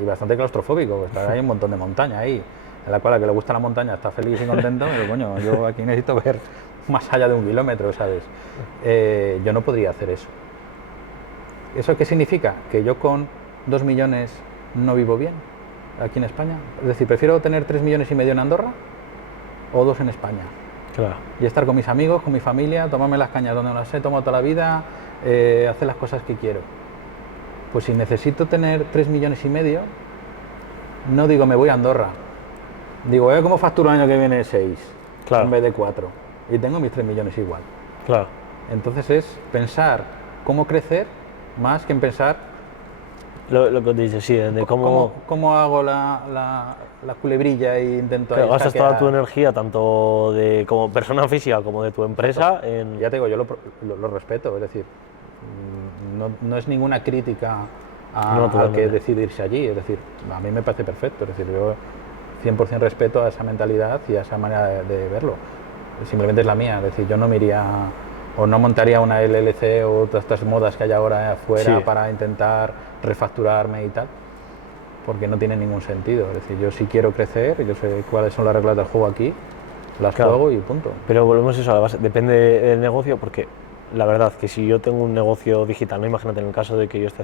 y bastante claustrofóbico. Pues hay un montón de montaña ahí, en la cual a que le gusta la montaña está feliz y contento, pero coño, yo aquí necesito ver más allá de 1 kilómetro, ¿sabes? Yo no podría hacer eso. ¿Eso qué significa? Que yo con 2 millones no vivo bien aquí en España. Es decir, prefiero tener 3,5 millones en Andorra o 2 en España. Claro. Y estar con mis amigos, con mi familia, tomarme las cañas donde no las he tomado toda la vida, hacer las cosas que quiero. Pues si necesito tener 3,5 millones, no digo me voy a Andorra. Digo, ¿cómo facturo el año que viene 6 Claro. en vez de 4? Y tengo mis 3 millones igual. Claro. Entonces es pensar cómo crecer más que en pensar Lo que dices, sí, de cómo hago la culebrilla e intento... Claro, ahí gastas hackear. toda tu energía, tanto de como persona física como de tu empresa, en... Ya te digo, yo lo respeto, es decir, no es ninguna crítica No, al que totalmente. decide irse allí, es decir, a mí me parece perfecto, es decir, yo 100% respeto a esa mentalidad y a esa manera de verlo, simplemente es la mía, es decir, yo no me iría o no montaría una LLC o todas estas modas que hay ahora afuera Sí. para intentar refacturarme y tal, porque no tiene ningún sentido, es decir, yo si quiero crecer, yo sé cuáles son las reglas del juego aquí, las Claro. juego y punto. Pero volvemos a eso, a la base, depende del negocio, porque la verdad que si yo tengo un negocio digital, ¿no? Imagínate en el caso de que yo esté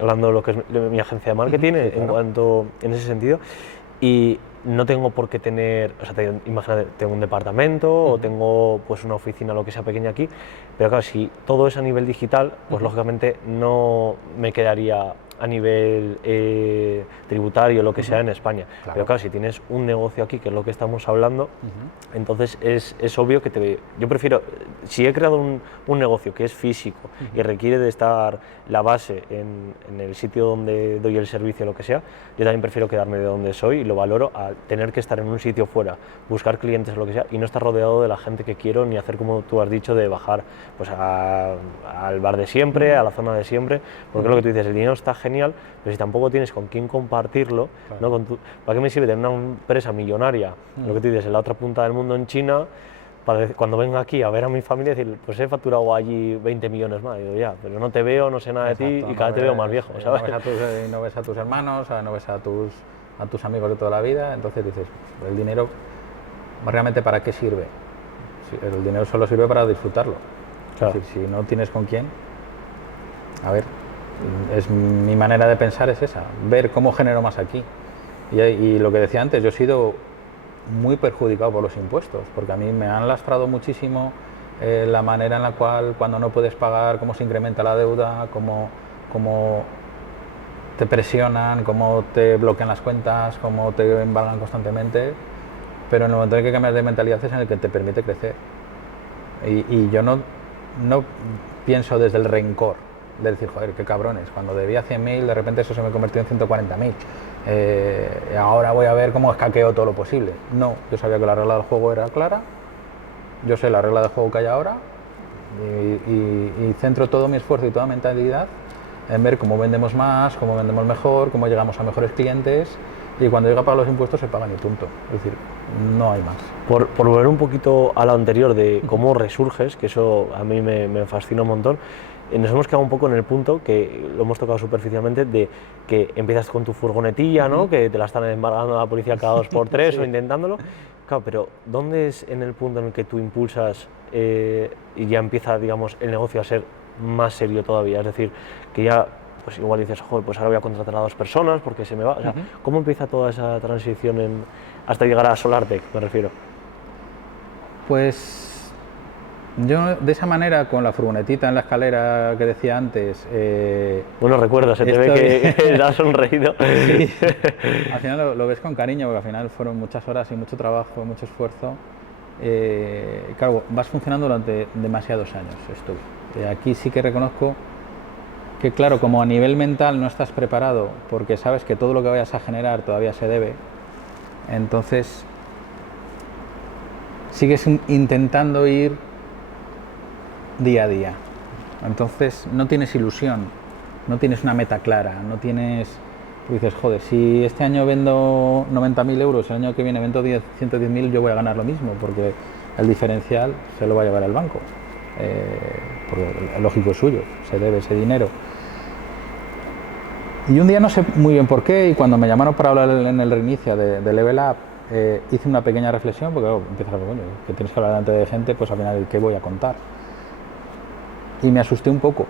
hablando lo que es mi agencia de marketing, Sí, claro. en ese sentido, y no tengo por qué tener, o sea, imagínate, tengo un departamento o tengo pues una oficina, lo que sea pequeña aquí, pero claro, si todo es a nivel digital, pues lógicamente no me quedaría a nivel tributario, lo que sea, en España. Claro. Pero claro, si tienes un negocio aquí, que es lo que estamos hablando, entonces es obvio que yo prefiero, si he creado un negocio que es físico y requiere de estar la base en el sitio donde doy el servicio, lo que sea, yo también prefiero quedarme de donde soy y lo valoro a tener que estar en un sitio fuera, buscar clientes o lo que sea y no estar rodeado de la gente que quiero ni hacer como tú has dicho de bajar pues al bar de siempre, a la zona de siempre, porque es lo que tú dices, el dinero está genial, pero si tampoco tienes con quién compartirlo, Claro. ¿no? ¿Para qué me sirve tener una empresa millonaria, lo que tú dices, en la otra punta del mundo en China, para cuando venga aquí a ver a mi familia decir, pues he facturado allí 20 millones más? Y digo, ya, pero no te veo, no sé nada de ti Exacto, y cada vez te veo más viejo, ¿sabes? No ves a tus hermanos, no ves a tus amigos de toda la vida, entonces dices, el dinero, ¿realmente para qué sirve? El dinero solo sirve para disfrutarlo. Claro. Es decir, si no tienes con quién, a ver, mi manera de pensar es esa, ver cómo genero más aquí. Y lo que decía antes, yo he sido muy perjudicado por los impuestos, porque a mí me han lastrado muchísimo la manera en la cual cuando no puedes pagar, cómo se incrementa la deuda, cómo te presionan, cómo te bloquean las cuentas, cómo te embargan constantemente, pero en el momento en que cambias de mentalidad es en el que te permite crecer. Y yo no pienso desde el rencor, de decir, joder, qué cabrones, cuando debía 100.000, de repente eso se me convirtió en 140.000. Ahora voy a ver cómo escaqueo todo lo posible. No, yo sabía que la regla del juego era clara, yo sé la regla del juego que hay ahora y centro todo mi esfuerzo y toda mi mentalidad en ver cómo vendemos más, cómo vendemos mejor, cómo llegamos a mejores clientes y cuando llega a pagar los impuestos se pagan y punto. Es decir, no hay más. Por volver un poquito a lo anterior de cómo resurges, que eso a mí me fascina un montón, nos hemos quedado un poco en el punto, que lo hemos tocado superficialmente, de que empiezas con tu furgonetilla, ¿no? Que te la están embargando la policía cada 2x3 Sí. o intentándolo. Claro, pero ¿dónde es en el punto en el que tú impulsas y ya empieza, digamos, el negocio a ser más serio todavía? Es decir, que ya, pues igual dices, joder, pues ahora voy a contratar a 2 personas porque se me va. O sea, ¿cómo empieza toda esa transición hasta llegar a SolarTech, me refiero? Pues yo de esa manera, con la furgonetita en la escalera que decía antes... Bueno, recuerda, se te ve que has sonreído. Sí. Al final lo ves con cariño, porque al final fueron muchas horas y mucho trabajo, mucho esfuerzo. Claro, vas funcionando durante demasiados años, estuve. Aquí sí que reconozco que, claro, como a nivel mental no estás preparado, porque sabes que todo lo que vayas a generar todavía se debe, entonces sigues intentando ir día a día. Entonces no tienes ilusión no tienes una meta clara, no tienes... Tú dices, joder, si este año vendo 90.000 euros, el año que viene vendo 110.000, yo voy a ganar lo mismo, porque el diferencial se lo va a llevar el banco. Porque el lógico es suyo, se debe ese dinero. Y un día no sé muy bien por qué, y cuando me llamaron para hablar en el reinicio de Level Up, hice una pequeña reflexión, porque claro, empiezas a ver, coño, que tienes que hablar delante de gente, pues al final, ¿qué voy a contar? Y me asusté un poco,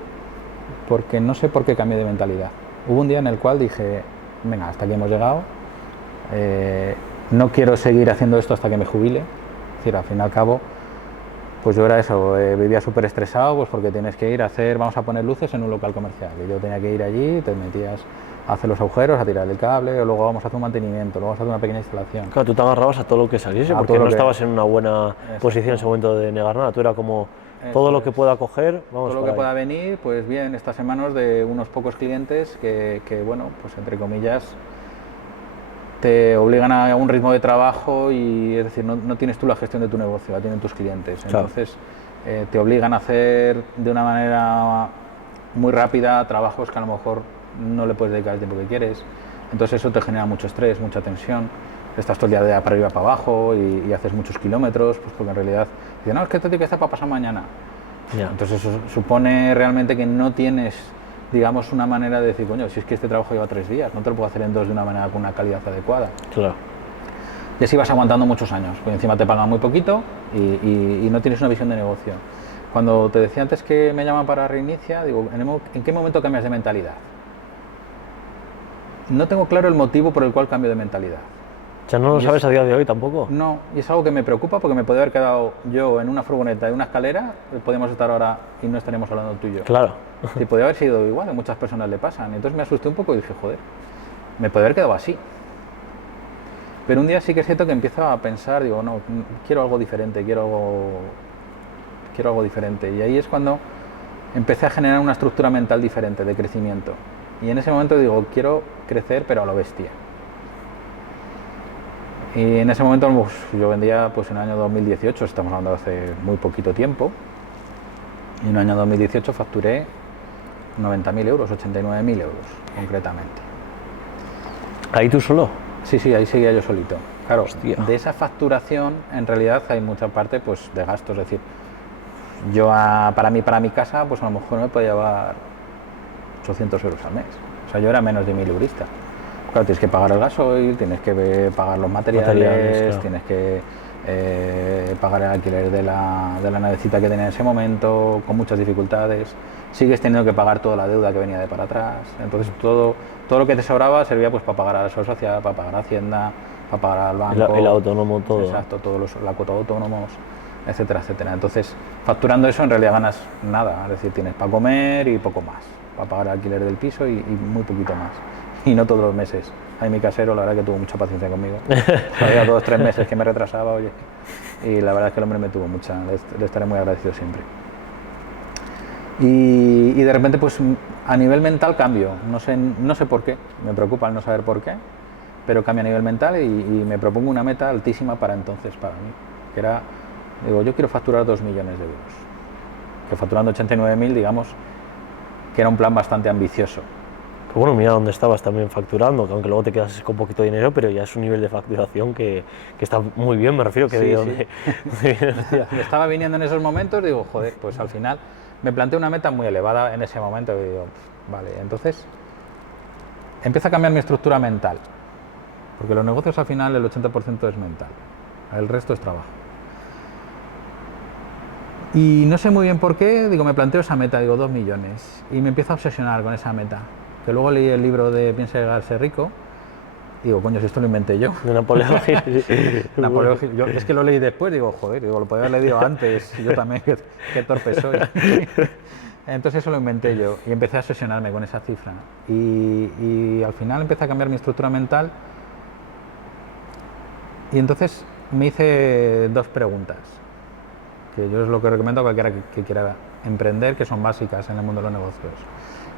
porque no sé por qué cambié de mentalidad. Hubo un día en el cual dije, venga, hasta aquí hemos llegado, no quiero seguir haciendo esto hasta que me jubile. Es decir, al fin y al cabo, pues yo era eso, vivía súper estresado, pues porque tienes que ir a hacer, vamos a poner luces en un local comercial, y yo tenía que ir allí, te metías a hacer los agujeros, a tirar el cable, o luego vamos a hacer un mantenimiento, luego vamos a hacer una pequeña instalación. Claro, tú te agarrabas a todo lo que saliese, porque no estabas en una buena posición en ese momento de negar nada, tú era como todo lo que pueda coger, vamos todo lo que pueda venir, pues bien, estás en manos de unos pocos clientes que bueno, pues entre comillas, te obligan a un ritmo de trabajo y es decir, no tienes tú la gestión de tu negocio, la tienen tus clientes. Entonces te obligan a hacer de una manera muy rápida trabajos que a lo mejor no le puedes dedicar el tiempo que quieres. Entonces eso te genera mucho estrés, mucha tensión. Estás todo el día de para arriba para abajo y haces muchos kilómetros, pues porque en realidad dicen, no, es que esto tiene que estar para pasar mañana. Yeah. Entonces eso supone realmente que no tienes, digamos, una manera de decir, coño, si es que este trabajo lleva 3 días, no te lo puedo hacer en 2 de una manera con una calidad adecuada. Claro. Y así vas aguantando muchos años, porque encima te pagan muy poquito y no tienes una visión de negocio. Cuando te decía antes que me llaman para Reinicia, digo, ¿en qué momento cambias de mentalidad? No tengo claro el motivo por el cual cambio de mentalidad. O sea, ¿no lo sabes a día de hoy tampoco? No, y es algo que me preocupa porque me podría haber quedado yo en una furgoneta, en una escalera, podríamos estar ahora y no estaríamos hablando tú y yo. Claro. Y podría haber sido igual, a muchas personas le pasan. Entonces me asusté un poco y dije, joder, me podría haber quedado así. Pero un día sí que es cierto que empiezo a pensar, digo, no, quiero algo diferente, quiero algo diferente. Y ahí es cuando empecé a generar una estructura mental diferente de crecimiento. Y en ese momento digo, quiero crecer pero a lo bestia. Y en ese momento pues, yo vendía pues, en el año 2018, estamos hablando de hace muy poquito tiempo, y en el año 2018 facturé 90.000 euros, 89.000 euros concretamente. ¿Ahí tú solo? Sí, ahí seguía yo solito. Claro, hostia, de esa facturación en realidad hay mucha parte pues, de gastos, es decir, yo para mi casa pues a lo mejor me podía llevar 800 euros al mes, o sea yo era menos de 1.000 euristas. Claro, tienes que pagar el gasoil, tienes que pagar los materiales, claro. Tienes que pagar el alquiler de la navecita que tenía en ese momento, con muchas dificultades. Sigues teniendo que pagar toda la deuda que venía de para atrás. Entonces todo lo que te sobraba servía pues para pagar a la seguridad social, para pagar a Hacienda, para pagar al banco. El autónomo, todo. Exacto, la cuota de autónomos, etcétera, etcétera. Entonces, facturando eso en realidad ganas nada, es decir, tienes para comer y poco más, para pagar el alquiler del piso y muy poquito más. Y no todos los meses. Ahí mi casero, la verdad que tuvo mucha paciencia conmigo. Había 2 o 3 meses que me retrasaba, oye. Y la verdad es que el hombre me tuvo mucha, le estaré muy agradecido siempre. Y de repente, pues a nivel mental cambio. No sé por qué, me preocupa el no saber por qué, pero cambio a nivel mental y me propongo una meta altísima para entonces, para mí. Que era, digo, yo quiero facturar 2 millones de euros. Que facturando 89.000, digamos, que era un plan bastante ambicioso. Pero bueno, mira dónde estabas también facturando, que aunque luego te quedas con poquito de dinero, pero ya es un nivel de facturación que está muy bien, me refiero que sí, de dónde... Me estaba viniendo en esos momentos, digo, joder, pues al final me planteé una meta muy elevada en ese momento y digo, vale, entonces empieza a cambiar mi estructura mental, porque los negocios al final el 80% es mental, el resto es trabajo. Y no sé muy bien por qué, digo, me planteo esa meta, digo, 2 millones, y me empiezo a obsesionar con esa meta. Que luego leí el libro de Piensa y hágase rico, y digo, coño, si esto lo inventé yo. De Napoleón Hill. Napoleón Hill. Yo es que lo leí después, digo, joder, digo, lo podía haber leído antes, yo también, qué torpe soy. Entonces eso lo inventé yo, y empecé a obsesionarme con esa cifra. Y al final empecé a cambiar mi estructura mental, y entonces me hice 2 preguntas, que yo es lo que recomiendo a cualquiera que quiera emprender, que son básicas en el mundo de los negocios.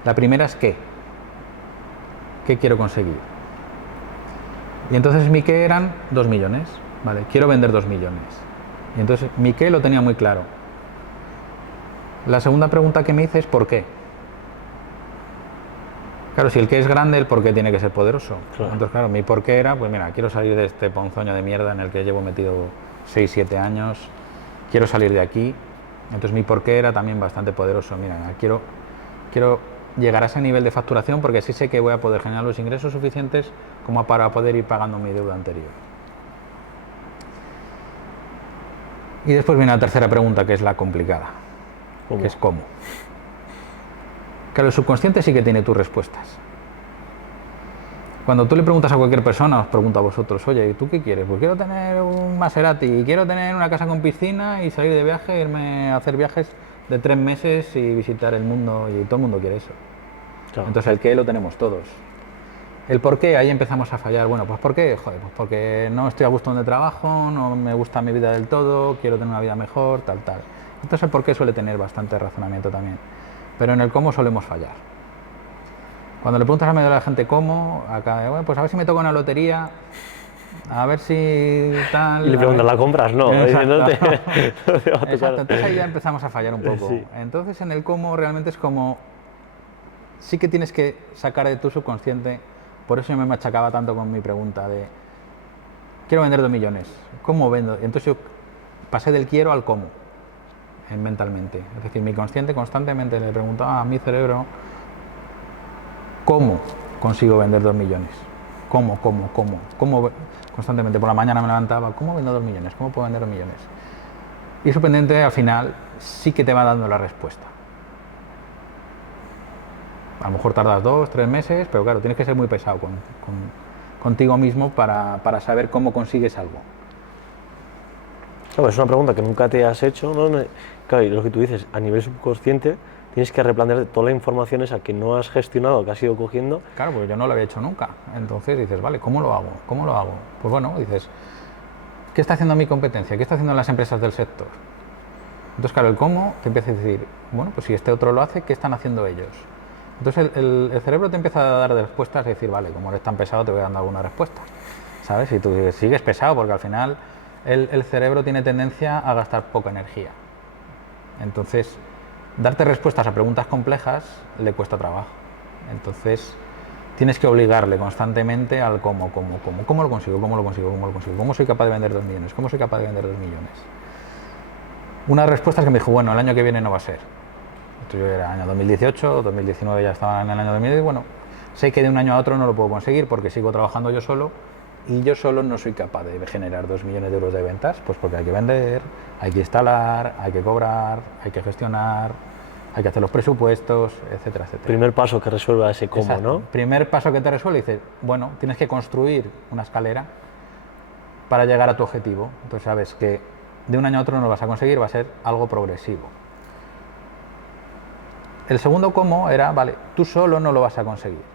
La primera es ¿qué? ¿Qué quiero conseguir? Y entonces mi qué eran 2 millones, ¿vale? Quiero vender 2 millones. Y entonces mi qué lo tenía muy claro. La segunda pregunta que me hice es ¿por qué? Claro, si el qué es grande, el por qué tiene que ser poderoso. Claro. Entonces, claro, mi por qué era, pues mira, quiero salir de este ponzoño de mierda en el que llevo metido 6, 7 años, quiero salir de aquí. Entonces mi por qué era también bastante poderoso. Mira, quiero llegar a ese nivel de facturación porque así sé que voy a poder generar los ingresos suficientes como para poder ir pagando mi deuda anterior. Y después viene la tercera pregunta, que es la complicada, que es cómo. Claro, el subconsciente sí que tiene tus respuestas. Cuando tú le preguntas a cualquier persona, os pregunto a vosotros, oye, ¿y tú qué quieres? Pues quiero tener un Maserati, quiero tener una casa con piscina y salir de viaje, irme a hacer viajes de 3 meses y visitar el mundo, y todo el mundo quiere eso. Claro. Entonces el qué lo tenemos todos. El por qué, ahí empezamos a fallar. Bueno, pues ¿por qué? Joder, pues porque no estoy a gusto donde trabajo, no me gusta mi vida del todo, quiero tener una vida mejor, tal. Entonces el por qué suele tener bastante razonamiento también. Pero en el cómo solemos fallar. Cuando le preguntas a la mayoría de la gente cómo, acá, bueno, pues a ver si me toca una lotería, a ver si tal... Y le preguntas, ¿la compras? No. Exacto. Exacto. Entonces ahí ya empezamos a fallar un poco. Sí. Entonces en el cómo realmente es como... Sí que tienes que sacar de tu subconsciente, por eso yo me machacaba tanto con mi pregunta de... Quiero vender 2 millones, ¿cómo vendo? Y entonces yo pasé del quiero al cómo, mentalmente. Es decir, mi consciente constantemente le preguntaba a mi cerebro, ¿cómo consigo vender 2 millones? ¿Cómo? Constantemente por la mañana me levantaba, ¿cómo vendo 2 millones? ¿Cómo puedo vender 2 millones? Y sorprendente, al final sí que te va dando la respuesta. A lo mejor tardas 2, 3 meses, pero claro, tienes que ser muy pesado contigo mismo para saber cómo consigues algo. Claro, es una pregunta que nunca te has hecho, ¿no? Claro, y lo que tú dices, a nivel subconsciente, tienes que replantear toda la información esa que no has gestionado, que has ido cogiendo. Claro, porque yo no lo había hecho nunca. Entonces dices, vale, ¿cómo lo hago? ¿Cómo lo hago? Pues bueno, dices, ¿qué está haciendo mi competencia? ¿Qué está haciendo las empresas del sector? Entonces, claro, el cómo te empieza a decir, bueno, pues si este otro lo hace, ¿qué están haciendo ellos? Entonces el cerebro te empieza a dar respuestas y decir, vale, como eres tan pesado te voy dando alguna respuesta, ¿sabes? Y tú sigues pesado porque al final el cerebro tiene tendencia a gastar poca energía. Entonces, darte respuestas a preguntas complejas le cuesta trabajo. Entonces, tienes que obligarle constantemente al cómo lo consigo, cómo soy capaz de vender 2 millones, cómo soy capaz de vender 2 millones. Una respuesta es que me dijo, bueno, el año que viene no va a ser. Yo era año 2018, 2019 ya estaba en el año 2010 y bueno, sé que de un año a otro no lo puedo conseguir porque sigo trabajando yo solo y yo solo no soy capaz de generar 2 millones de euros de ventas, pues porque hay que vender, hay que instalar, hay que cobrar, hay que gestionar, hay que hacer los presupuestos, etcétera, etcétera. Primer paso que resuelva ese cómo, Exacto. ¿no? Primer paso que te resuelve, dices, bueno, tienes que construir una escalera para llegar a tu objetivo. Entonces sabes que de un año a otro no lo vas a conseguir, va a ser algo progresivo. El segundo cómo era, vale, tú solo no lo vas a conseguir.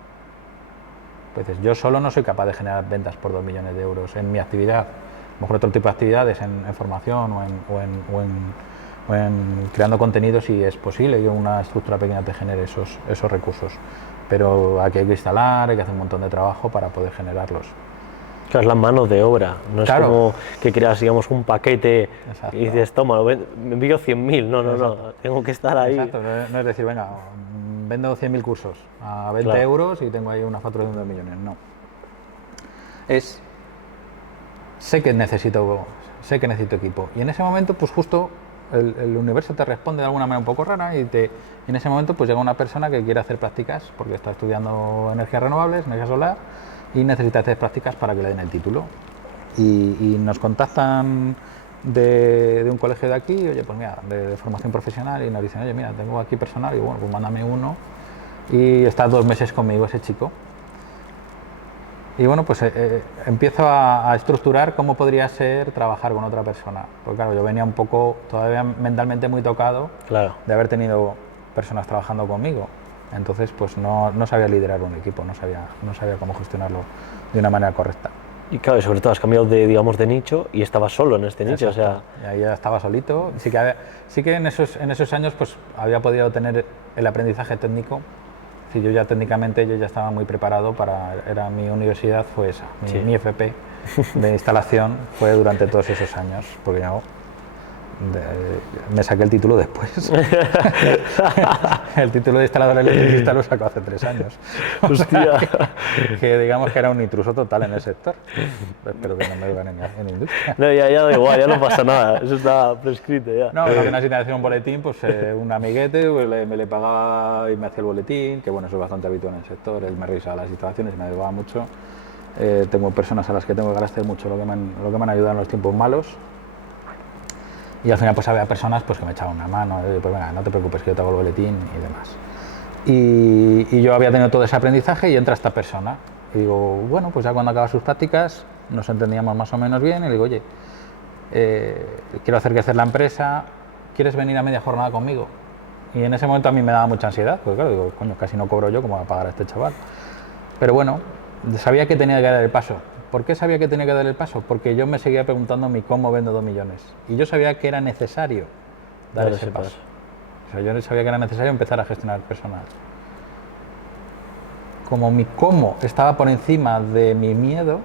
Entonces, yo solo no soy capaz de generar ventas por 2 millones de euros en mi actividad. A lo mejor otro tipo de actividades, en formación o en creando contenido, si es posible que una estructura pequeña te genere esos recursos. Pero aquí hay que instalar, hay que hacer un montón de trabajo para poder generarlos. Claro, es la mano de obra, no es Claro. como que creas, digamos, un paquete. Exacto. Y dices, toma, me envío 100.000, no, tengo que estar ahí. Exacto, no es decir, venga, vendo 100.000 cursos a 20 Claro. euros y tengo ahí una facturación de 2 millones, no. Sé que necesito equipo y en ese momento pues justo el universo te responde de alguna manera un poco rara y en ese momento pues llega una persona que quiere hacer prácticas porque está estudiando energías renovables, energía solar y necesita hacer prácticas para que le den el título y nos contactan de un colegio de aquí, oye, pues mira, de formación profesional y nos dicen, oye, mira, tengo aquí personal y bueno, pues mándame uno y está 2 meses conmigo ese chico. Y bueno, pues empiezo a estructurar cómo podría ser trabajar con otra persona. Porque claro, yo venía un poco todavía mentalmente muy tocado Claro. de haber tenido personas trabajando conmigo. Entonces, pues no sabía liderar un equipo, no sabía cómo gestionarlo de una manera correcta. Y claro, sobre todo has cambiado de nicho y estabas solo en este nicho, o sea... Y ahí ya estaba solito. Sí que en esos años pues había podido tener el aprendizaje técnico. Sí, yo ya estaba muy preparado era mi universidad fue esa, mi FP de instalación fue durante todos esos años, porque yo Me saqué el título después. El título de instalador electricista lo sacó hace 3 años. Hostia. Que digamos que era un intruso total en el sector. Espero que no me digan en industria. No, ya da igual, ya no pasa nada, eso está prescrito ya. No, pero apenas si te hacía un boletín, pues un amiguete pues, me le pagaba y me hacía el boletín, que bueno, eso es bastante habitual en el sector, él me revisaba las instalaciones y me ayudaba mucho. Tengo personas a las que tengo que agradecer mucho lo que me han ayudado en los tiempos malos. Y al final pues había personas pues, que me echaban una mano, pues venga, no te preocupes que yo te hago el boletín y demás. Y yo había tenido todo ese aprendizaje y entra esta persona. Y digo, bueno, pues ya cuando acaba sus prácticas nos entendíamos más o menos bien y le digo, oye, quiero hacer crecer la empresa, ¿quieres venir a media jornada conmigo? Y en ese momento a mí me daba mucha ansiedad, porque claro, digo, coño, casi no cobro yo, ¿cómo voy a pagar a este chaval? Pero bueno, sabía que tenía que dar el paso. ¿Por qué sabía que tenía que dar el paso? Porque yo me seguía preguntándome cómo vendo 2 millones. Y yo sabía que era necesario dar ese paso. O sea, yo sabía que era necesario empezar a gestionar personal. Como mi cómo estaba por encima de mi miedo,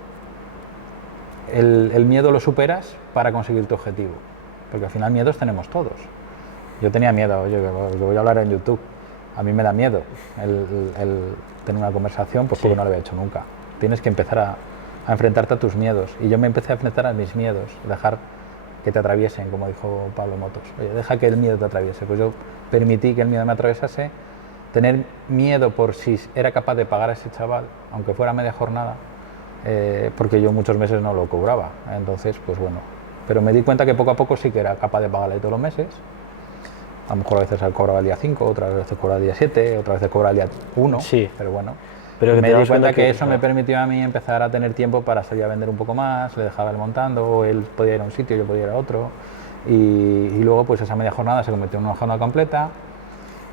el miedo lo superas para conseguir tu objetivo. Porque al final miedos tenemos todos. Yo tenía miedo, oye, lo voy a hablar en YouTube. A mí me da miedo el tener una conversación, pues porque no lo había hecho nunca. Tienes que empezar a enfrentarte a tus miedos. Y yo me empecé a enfrentar a mis miedos, dejar que te atraviesen, como dijo Pablo Motos. Oye, deja que el miedo te atraviese. Pues yo permití que el miedo me atravesase, tener miedo por si era capaz de pagar a ese chaval, aunque fuera media jornada, porque yo muchos meses no lo cobraba. Entonces, pues bueno. Pero me di cuenta que poco a poco sí que era capaz de pagarle todos los meses. A lo mejor a veces cobraba el día 5, otras veces cobraba el día 7, otras veces cobraba el día 1, sí. Pero bueno. Pero me di cuenta que eso me permitió a mí empezar a tener tiempo para salir a vender un poco más, le dejaba él montando, o él podía ir a un sitio, yo podía ir a otro, y luego pues esa media jornada se convirtió en una jornada completa,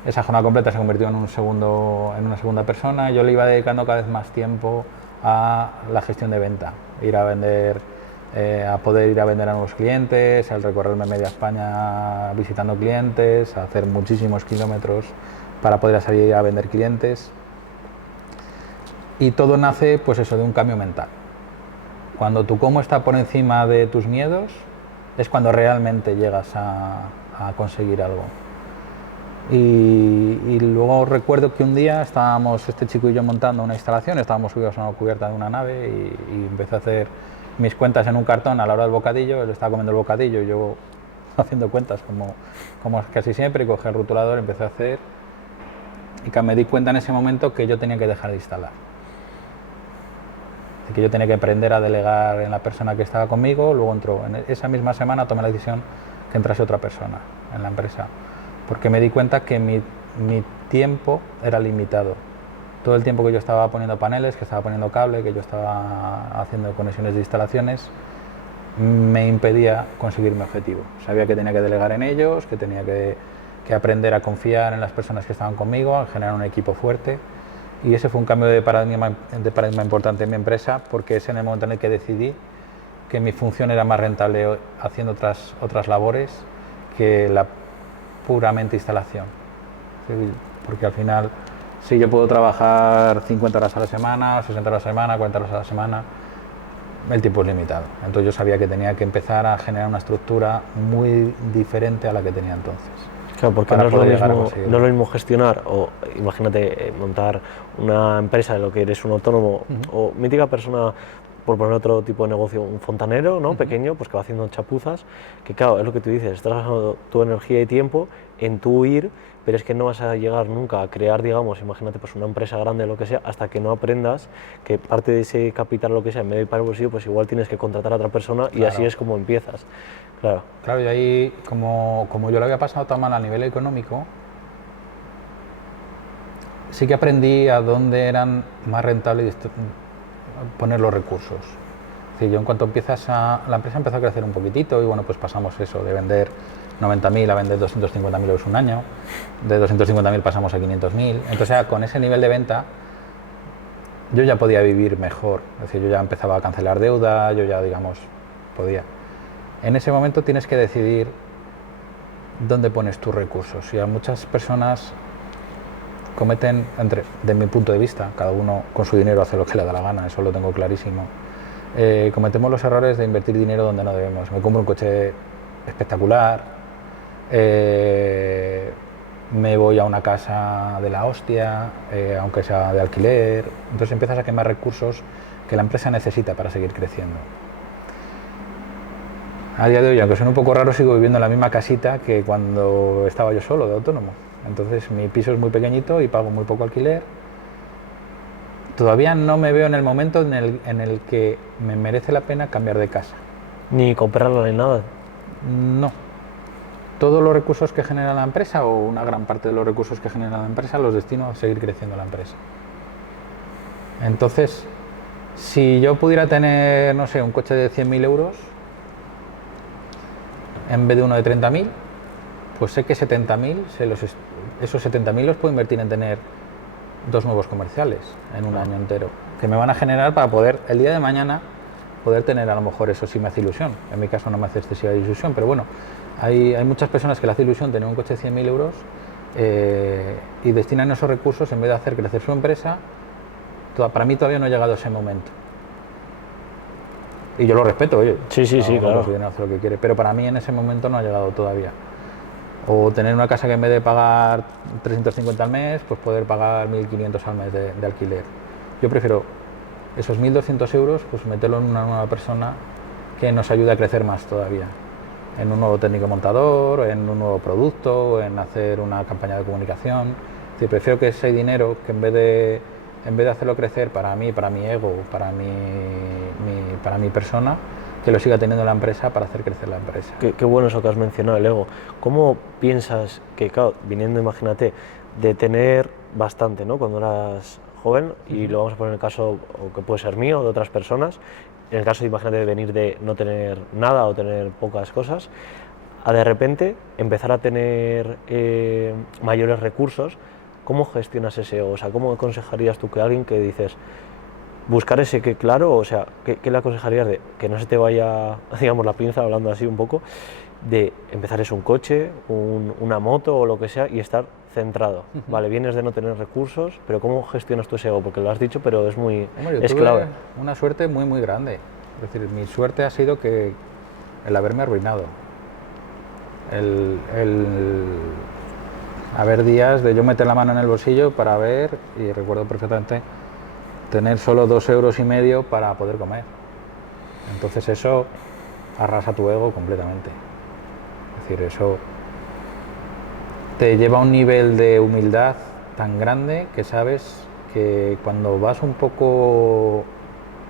esa jornada completa se convirtió en una segunda persona, yo le iba dedicando cada vez más tiempo a la gestión de venta, ir a vender, a poder ir a vender a nuevos clientes, al recorrerme media España visitando clientes, a hacer muchísimos kilómetros para poder salir a vender clientes. Y todo nace, pues eso, de un cambio mental. Cuando tu cómo está por encima de tus miedos, es cuando realmente llegas a conseguir algo. Y luego recuerdo que un día estábamos, este chico y yo, montando una instalación, estábamos subidos a una cubierta de una nave y empecé a hacer mis cuentas en un cartón a la hora del bocadillo, él estaba comiendo el bocadillo y yo haciendo cuentas como casi siempre, y cogí el rotulador, empecé a hacer, y que me di cuenta en ese momento que yo tenía que dejar de instalar. Que yo tenía que aprender a delegar en la persona que estaba conmigo. Luego en esa misma semana tomé la decisión que entrase otra persona en la empresa, porque me di cuenta que mi tiempo era limitado. Todo el tiempo que yo estaba poniendo paneles, que estaba poniendo cable, que yo estaba haciendo conexiones de instalaciones, me impedía conseguir mi objetivo. Sabía que tenía que delegar en ellos, que tenía que aprender a confiar en las personas que estaban conmigo, a generar un equipo fuerte. Y ese fue un cambio de paradigma importante en mi empresa, porque es en el momento en el que decidí que mi función era más rentable haciendo otras labores que la puramente instalación. ¿Sí? Porque al final, si yo puedo trabajar 50 horas a la semana, 60 horas a la semana, 40 horas a la semana, el tiempo es limitado. Entonces yo sabía que tenía que empezar a generar una estructura muy diferente a la que tenía entonces. Claro, porque no es lo mismo gestionar o, imagínate, montar una empresa en lo que eres un autónomo o mítica persona, por poner otro tipo de negocio, un fontanero, ¿no? Pequeño, pues que va haciendo chapuzas, que claro, es lo que tú dices, estás gastando tu energía y tiempo en tu ir, pero es que no vas a llegar nunca a crear, digamos, imagínate, pues una empresa grande, lo que sea, hasta que no aprendas que parte de ese capital, lo que sea, en vez de ir para el bolsillo, pues igual tienes que contratar a otra persona. Claro. Y así es como empiezas. Claro. Claro, y ahí, como yo lo había pasado tan mal a nivel económico, sí que aprendí a dónde eran más rentables poner los recursos. Es decir, yo en cuanto la empresa empezó a crecer un poquitito y bueno, pues pasamos eso, de vender 90.000 a vender 250.000 euros un año, de 250.000 pasamos a 500.000, entonces con ese nivel de venta yo ya podía vivir mejor, es decir, yo ya empezaba a cancelar deuda, yo ya, digamos, podía. En ese momento tienes que decidir dónde pones tus recursos, y a muchas personas cometen, de mi punto de vista, cada uno con su dinero hace lo que le da la gana, eso lo tengo clarísimo, cometemos los errores de invertir dinero donde no debemos. Me compro un coche espectacular, me voy a una casa de la hostia, aunque sea de alquiler, entonces empiezas a quemar recursos que la empresa necesita para seguir creciendo. A día de hoy, aunque suene un poco raro, sigo viviendo en la misma casita que cuando estaba yo solo, de autónomo. Entonces mi piso es muy pequeñito y pago muy poco alquiler. Todavía no me veo en el momento en el que me merece la pena cambiar de casa. Ni comprarla ni nada. No. Todos los recursos que genera la empresa, o una gran parte de los recursos que genera la empresa, los destino a seguir creciendo la empresa. Entonces, si yo pudiera tener, no sé, un coche de 100.000 euros, en vez de uno de 30.000, pues sé que 70.000, esos 70.000 los puedo invertir en tener 2 nuevos comerciales en un año entero, que me van a generar para poder, el día de mañana, poder tener, a lo mejor eso sí me hace ilusión. En mi caso no me hace excesiva ilusión, pero bueno, hay muchas personas que le hace ilusión tener un coche de 100.000 euros y destinan esos recursos en vez de hacer crecer su empresa. Para mí todavía no ha llegado ese momento. Y yo lo respeto, oye. Sí, claro. Hace lo que quiere, pero para mí en ese momento no ha llegado todavía. O tener una casa que en vez de pagar 350 al mes, pues poder pagar 1.500 al mes de alquiler. Yo prefiero esos 1.200 euros, pues meterlo en una nueva persona que nos ayude a crecer más todavía. En un nuevo técnico montador, en un nuevo producto, en hacer una campaña de comunicación. Es decir, prefiero que ese dinero, que en vez de hacerlo crecer para mí, para mi ego, para mi persona, que lo siga teniendo la empresa para hacer crecer la empresa. Qué bueno eso que has mencionado, el ego. ¿Cómo piensas que, claro, viniendo, imagínate, de tener bastante, ¿no?, cuando eras joven, y lo vamos a poner en el caso, o que puede ser mío, o de otras personas, en el caso, imagínate, de venir de no tener nada o tener pocas cosas, a de repente empezar a tener mayores recursos, ¿cómo gestionas ese ego? O sea, ¿cómo aconsejarías tú que alguien que dices, buscar ese que claro, o sea, ¿qué le aconsejarías de que no se te vaya, digamos, la pinza, hablando así un poco, de empezar es un coche, una moto o lo que sea y estar centrado? Vale, vienes de no tener recursos, pero ¿cómo gestionas tu ese ego? Porque lo has dicho, pero es muy, es clave. Una suerte muy, muy grande. Es decir, mi suerte ha sido que el haberme arruinado. El haber días de yo meter la mano en el bolsillo para ver, y recuerdo perfectamente, tener solo 2,5 euros para poder comer. Entonces eso arrasa tu ego completamente. Es decir, eso te lleva a un nivel de humildad tan grande que sabes que cuando vas un poco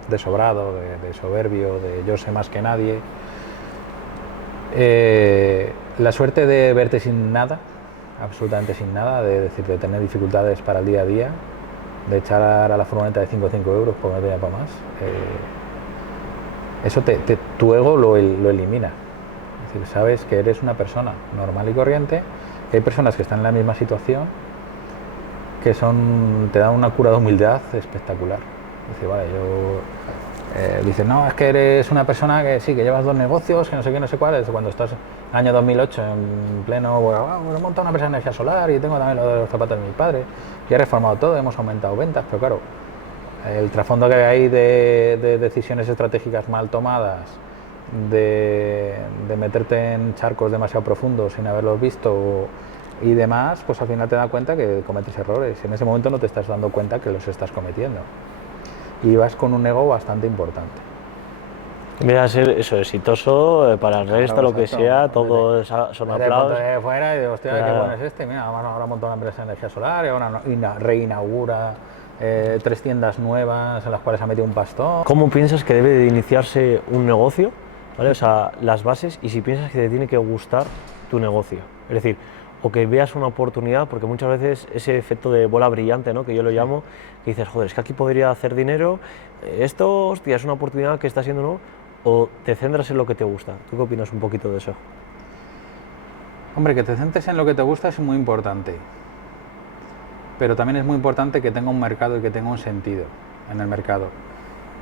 desobrado, de soberbio, de yo sé más que nadie, la suerte de verte sin nada, absolutamente sin nada, de tener dificultades para el día a día, de echar a la furgoneta de 5 euros por no tener para más, eso tu ego lo elimina. Es decir, sabes que eres una persona normal y corriente, que hay personas que están en la misma situación, que te dan una cura de humildad espectacular. Es decir, vale, dices, no, es que eres una persona que sí, que llevas 2 negocios, que no sé qué, no sé cuál, cuando estás en el año 2008, en pleno, bueno, he montado una empresa de energía solar y tengo también lo de los zapatos de mi padre, y he reformado todo, hemos aumentado ventas, pero claro, el trasfondo que hay de decisiones estratégicas mal tomadas, de meterte en charcos demasiado profundos sin haberlos visto y demás, pues al final te das cuenta que cometes errores. En ese momento no te estás dando cuenta que los estás cometiendo. Y vas con un ego bastante importante. Mira, ser eso, exitoso para el resto, lo que sea, todo son aplausos. De fuera y digo, hostia, claro, qué bueno es este. Mira, ahora montado una empresa de energía solar y ahora reinaugura 3 tiendas nuevas en las cuales ha metido un pastón. ¿Cómo piensas que debe de iniciarse un negocio? ¿Vale? O sea, las bases, y si piensas que te tiene que gustar tu negocio. Es decir, o que veas una oportunidad, porque muchas veces ese efecto de bola brillante, ¿no?, que yo lo llamo, que dices, joder, es que aquí podría hacer dinero, esto, hostia, es una oportunidad que está siendo, ¿no?, o te centras en lo que te gusta. ¿Tú qué opinas un poquito de eso? Hombre, que te centres en lo que te gusta es muy importante, pero también es muy importante que tenga un mercado y que tenga un sentido en el mercado.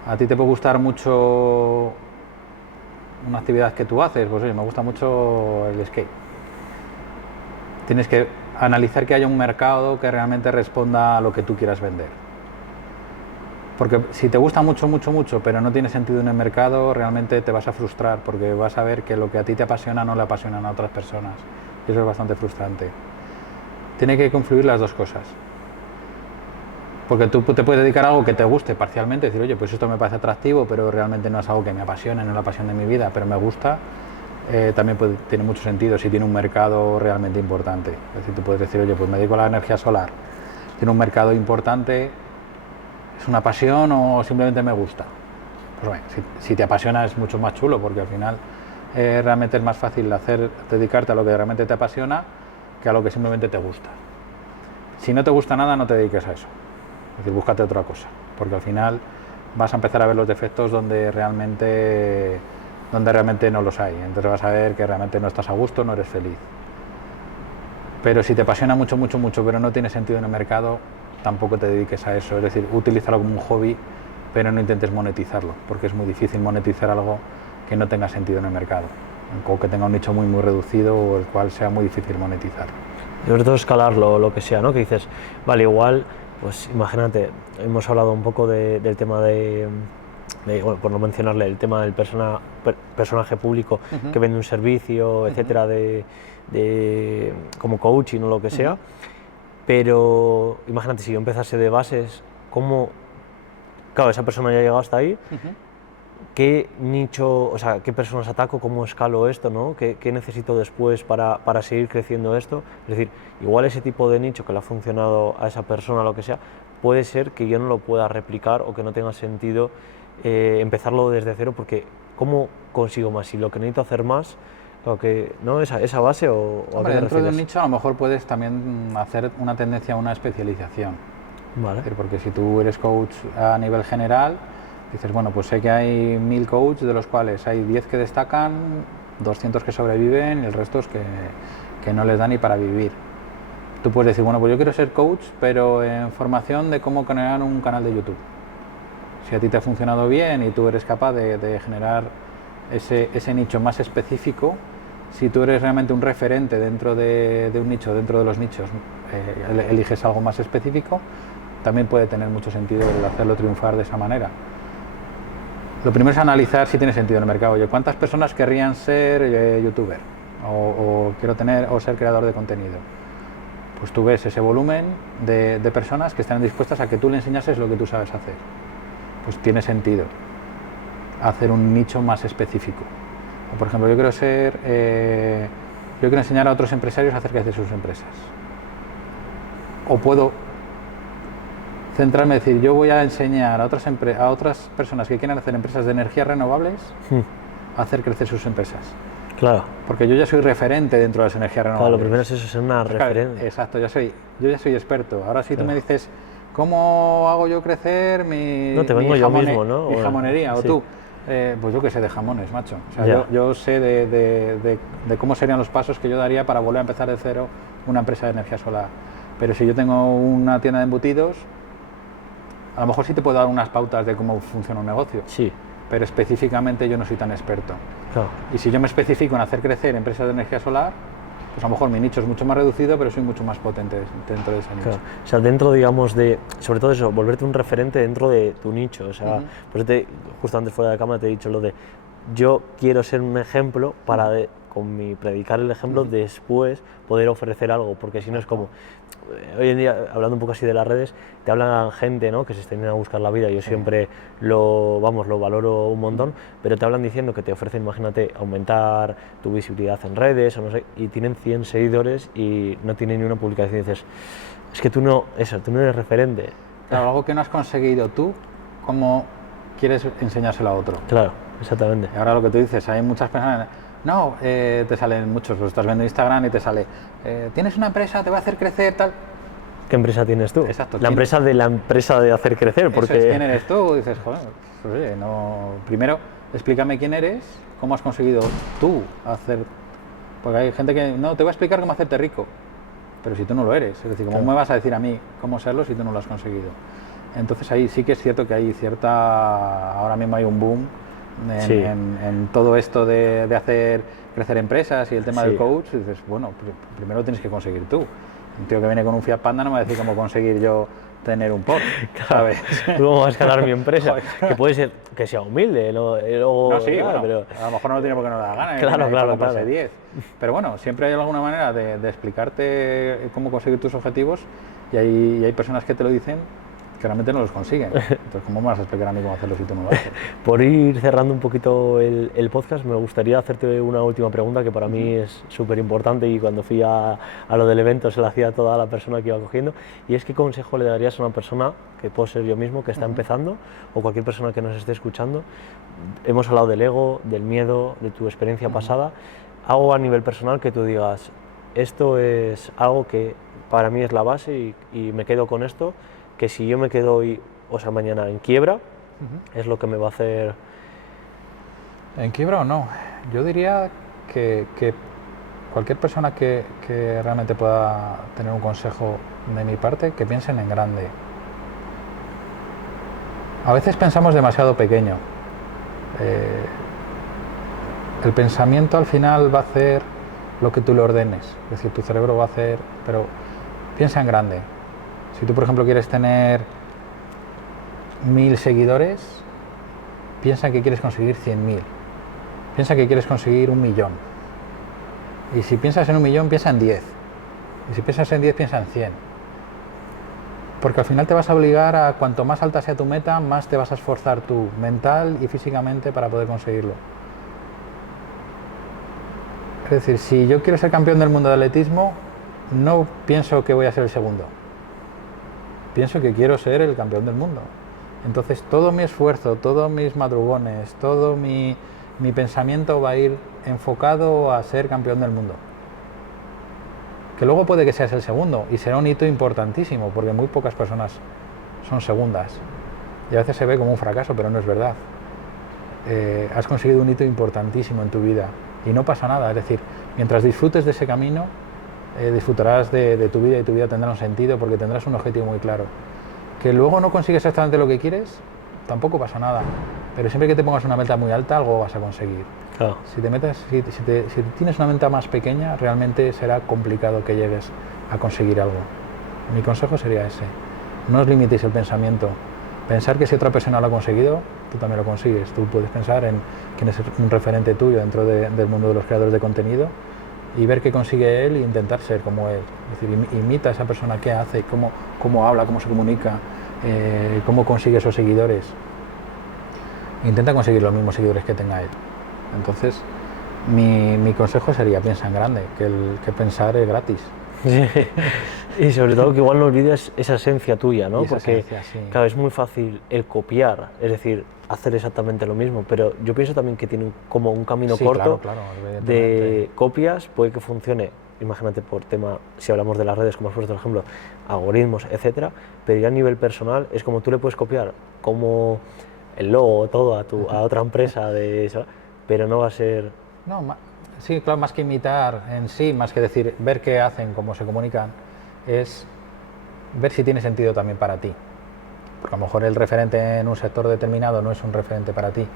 A ti te puede gustar mucho una actividad que tú haces, pues oye, me gusta mucho el skate. Tienes que analizar que haya un mercado que realmente responda a lo que tú quieras vender. Porque si te gusta mucho, mucho, mucho, pero no tiene sentido en el mercado, realmente te vas a frustrar, porque vas a ver que lo que a ti te apasiona no le apasionan a otras personas. Y eso es bastante frustrante. Tiene que confluir las dos cosas. Porque tú te puedes dedicar a algo que te guste parcialmente, decir, oye, pues esto me parece atractivo, pero realmente no es algo que me apasione, no es la pasión de mi vida, pero me gusta. También tiene mucho sentido si tiene un mercado realmente importante. Es decir, tú puedes decir, oye, pues me dedico a la energía solar, tiene un mercado importante, ¿es una pasión o simplemente me gusta? Pues bueno, si te apasiona es mucho más chulo, porque al final realmente es más fácil dedicarte a lo que realmente te apasiona que a lo que simplemente te gusta. Si no te gusta nada, no te dediques a eso. Es decir, búscate otra cosa, porque al final vas a empezar a ver los defectos donde realmente no los hay. Entonces vas a ver que realmente no estás a gusto, no eres feliz. Pero si te apasiona mucho, mucho, mucho, pero no tiene sentido en el mercado, tampoco te dediques a eso. Es decir, utilízalo como un hobby, pero no intentes monetizarlo, porque es muy difícil monetizar algo que no tenga sentido en el mercado, o que tenga un nicho muy, muy reducido, o el cual sea muy difícil monetizar. Y sobre todo escalarlo, lo que sea, ¿no? Que dices, vale, igual, pues imagínate, hemos hablado un poco del tema bueno, por no mencionarle, el tema del personaje público que vende un servicio, etcétera, como coaching o lo que sea, pero imagínate, si yo empezase de bases, ¿cómo? Claro, esa persona ya ha llegado hasta ahí, ¿qué nicho, o sea, qué personas ataco, cómo escalo esto, ¿no? ¿Qué necesito después para seguir creciendo esto? Es decir, igual ese tipo de nicho que le ha funcionado a esa persona, lo que sea, puede ser que yo no lo pueda replicar o que no tenga sentido empezarlo desde cero, porque ¿cómo consigo más? Si lo que necesito hacer más, o que, ¿no? Esa base o Hombre, ¿a qué te dentro de un refieres? nicho a lo mejor puedes también hacer una tendencia a una especialización. Vale. Es decir, porque si tú eres coach a nivel general, dices, bueno, pues sé que hay 1000 coaches, de los cuales hay 10 que destacan, 200 que sobreviven y el resto es que no les da ni para vivir. Tú puedes decir, bueno, pues yo quiero ser coach, pero en formación de cómo crear un canal de YouTube. Si a ti te ha funcionado bien y tú eres capaz de generar ese nicho más específico, si tú eres realmente un referente dentro de un nicho, dentro de los nichos, eliges algo más específico, también puede tener mucho sentido el hacerlo triunfar de esa manera. Lo primero es analizar si tiene sentido en el mercado. Oye, ¿cuántas personas querrían ser youtuber o ser creador de contenido? Pues tú ves ese volumen de personas que están dispuestas a que tú le enseñases lo que tú sabes hacer. Pues tiene sentido hacer un nicho más específico. O, por ejemplo, yo quiero enseñar a otros empresarios acerca de sus empresas. O puedo centrarme en decir, yo voy a enseñar a otras personas que quieren hacer empresas de energías renovables a hacer crecer sus empresas. Claro. Porque yo ya soy referente dentro de las energías renovables. Claro, lo primero es eso, ser una referencia. Exacto, yo ya soy experto. Ahora si tú me dices, ¿cómo hago yo crecer mi jamonería? O sí. tú, pues yo que sé de jamones, macho. O sea, yo sé de cómo serían los pasos que yo daría para volver a empezar de cero una empresa de energía solar. Pero si yo tengo una tienda de embutidos, a lo mejor sí te puedo dar unas pautas de cómo funciona un negocio. Sí. Pero específicamente yo no soy tan experto. Claro. Y si yo me especifico en hacer crecer empresas de energía solar, pues a lo mejor mi nicho es mucho más reducido, pero soy mucho más potente dentro de ese nicho. Claro. O sea, dentro, digamos, sobre todo eso, volverte un referente dentro de tu nicho. O sea, justo antes fuera de cámara te he dicho lo de, yo quiero ser un ejemplo para, con mi predicar el ejemplo, después poder ofrecer algo, porque si no es como, hoy en día, hablando un poco así de las redes, te hablan gente, ¿no?, que se estén a buscar la vida, yo siempre lo valoro un montón, pero te hablan diciendo que te ofrecen, imagínate, aumentar tu visibilidad en redes, o no sé, y tienen 100 seguidores y no tienen ni una publicación, y dices, es que tú no eres referente. Claro, algo que no has conseguido tú, ¿cómo quieres enseñárselo a otro? Claro, exactamente. Y ahora lo que tú dices, hay muchas personas, te salen muchos, pues estás viendo Instagram y te sale, tienes una empresa, te va a hacer crecer, tal. ¿Qué empresa tienes tú? Exacto. La empresa de hacer crecer, porque... Eso es, ¿quién eres tú? Y dices, joder, pues oye, primero explícame quién eres, cómo has conseguido tú hacer... Porque hay gente que, no, te voy a explicar cómo hacerte rico, pero si tú no lo eres, es decir, ¿cómo me vas a decir a mí cómo serlo si tú no lo has conseguido? Entonces ahí sí que es cierto que hay ahora mismo hay un boom en todo esto de hacer crecer empresas y el tema del coach, y dices, bueno, primero lo tienes que conseguir tú. Un tío que viene con un Fiat Panda no me va a decir cómo conseguir yo tener un Porsche, ¿sabes? ¿Cómo va a escalar mi empresa? Joder. Que puede ser que sea humilde, ¿no? Luego, No, sí, claro, bueno, pero a lo mejor no lo tiene porque no le da gana, Claro, tiene claro, que comprarse claro. 10. Pero bueno, siempre hay alguna manera de explicarte cómo conseguir tus objetivos y hay personas que te lo dicen que realmente no los consiguen. Entonces, ¿cómo me vas a explicar a mí cómo hacerlo si tú no lo haces? por ir cerrando un poquito el podcast, me gustaría hacerte una última pregunta que para mí es súper importante y cuando fui a lo del evento se la hacía a toda la persona que iba cogiendo, y es: ¿qué consejo le darías a una persona, que puedo ser yo mismo, que está empezando, o cualquier persona que nos esté escuchando? Hemos hablado del ego, del miedo, de tu experiencia pasada. Algo a nivel personal que tú digas: esto es algo que para mí es la base y me quedo con esto, que si yo me quedo hoy, o sea, mañana en quiebra, es lo que me va a hacer... ¿En quiebra o no? Yo diría que cualquier persona que realmente pueda tener un consejo de mi parte, que piensen en grande. A veces pensamos demasiado pequeño. El pensamiento al final va a hacer lo que tú le ordenes, es decir, tu cerebro va a hacer, pero piensa en grande. Si tú, por ejemplo, quieres tener 1000 seguidores, piensa que quieres conseguir 100.000. Piensa que quieres conseguir 1.000.000. Y si piensas en 1.000.000, piensa en 10. Y si piensas en 10, piensa en 100. Porque al final te vas a obligar a, cuanto más alta sea tu meta, más te vas a esforzar tú, mental y físicamente, para poder conseguirlo. Es decir, si yo quiero ser campeón del mundo de atletismo, no pienso que voy a ser el segundo. Pienso que quiero ser el campeón del mundo. Entonces todo mi esfuerzo, todos mis madrugones, todo mi pensamiento va a ir enfocado a ser campeón del mundo. Que luego puede que seas el segundo y será un hito importantísimo, porque muy pocas personas son segundas. Y a veces se ve como un fracaso, pero no es verdad. Has conseguido un hito importantísimo en tu vida y no pasa nada. Es decir, mientras disfrutes de ese camino, disfrutarás de tu vida y tu vida tendrá un sentido porque tendrás un objetivo muy claro. Que luego no consigues exactamente lo que quieres, tampoco pasa nada. Pero siempre que te pongas una meta muy alta, algo vas a conseguir. Claro. Si tienes una meta más pequeña, realmente será complicado que llegues a conseguir algo. Mi consejo sería ese. No os limitéis el pensamiento. Pensar que si otra persona lo ha conseguido, tú también lo consigues. Tú puedes pensar en quién es un referente tuyo dentro del mundo de los creadores de contenido y ver qué consigue él e intentar ser como él. Es decir, imita a esa persona, qué hace, cómo habla, cómo se comunica, cómo consigue esos seguidores. Intenta conseguir los mismos seguidores que tenga él. Entonces, mi consejo sería: piensa en grande, que pensar es gratis. Sí. Y sobre todo que igual no olvides esa esencia tuya, ¿no? Porque esencia, sí. claro, es muy fácil el copiar, es decir, hacer exactamente lo mismo, pero yo pienso también que tiene como un camino Sí, corto claro, de copias, puede que funcione, imagínate por tema, si hablamos de las redes, como has puesto el ejemplo, algoritmos, etcétera, pero ya a nivel personal es como tú le puedes copiar como el logo, todo a otra empresa de eso, pero no va a ser... No, sí, claro, más que imitar en sí, más que decir, ver qué hacen, cómo se comunican, es ver si tiene sentido también para ti. Porque a lo mejor el referente en un sector determinado no es un referente para ti.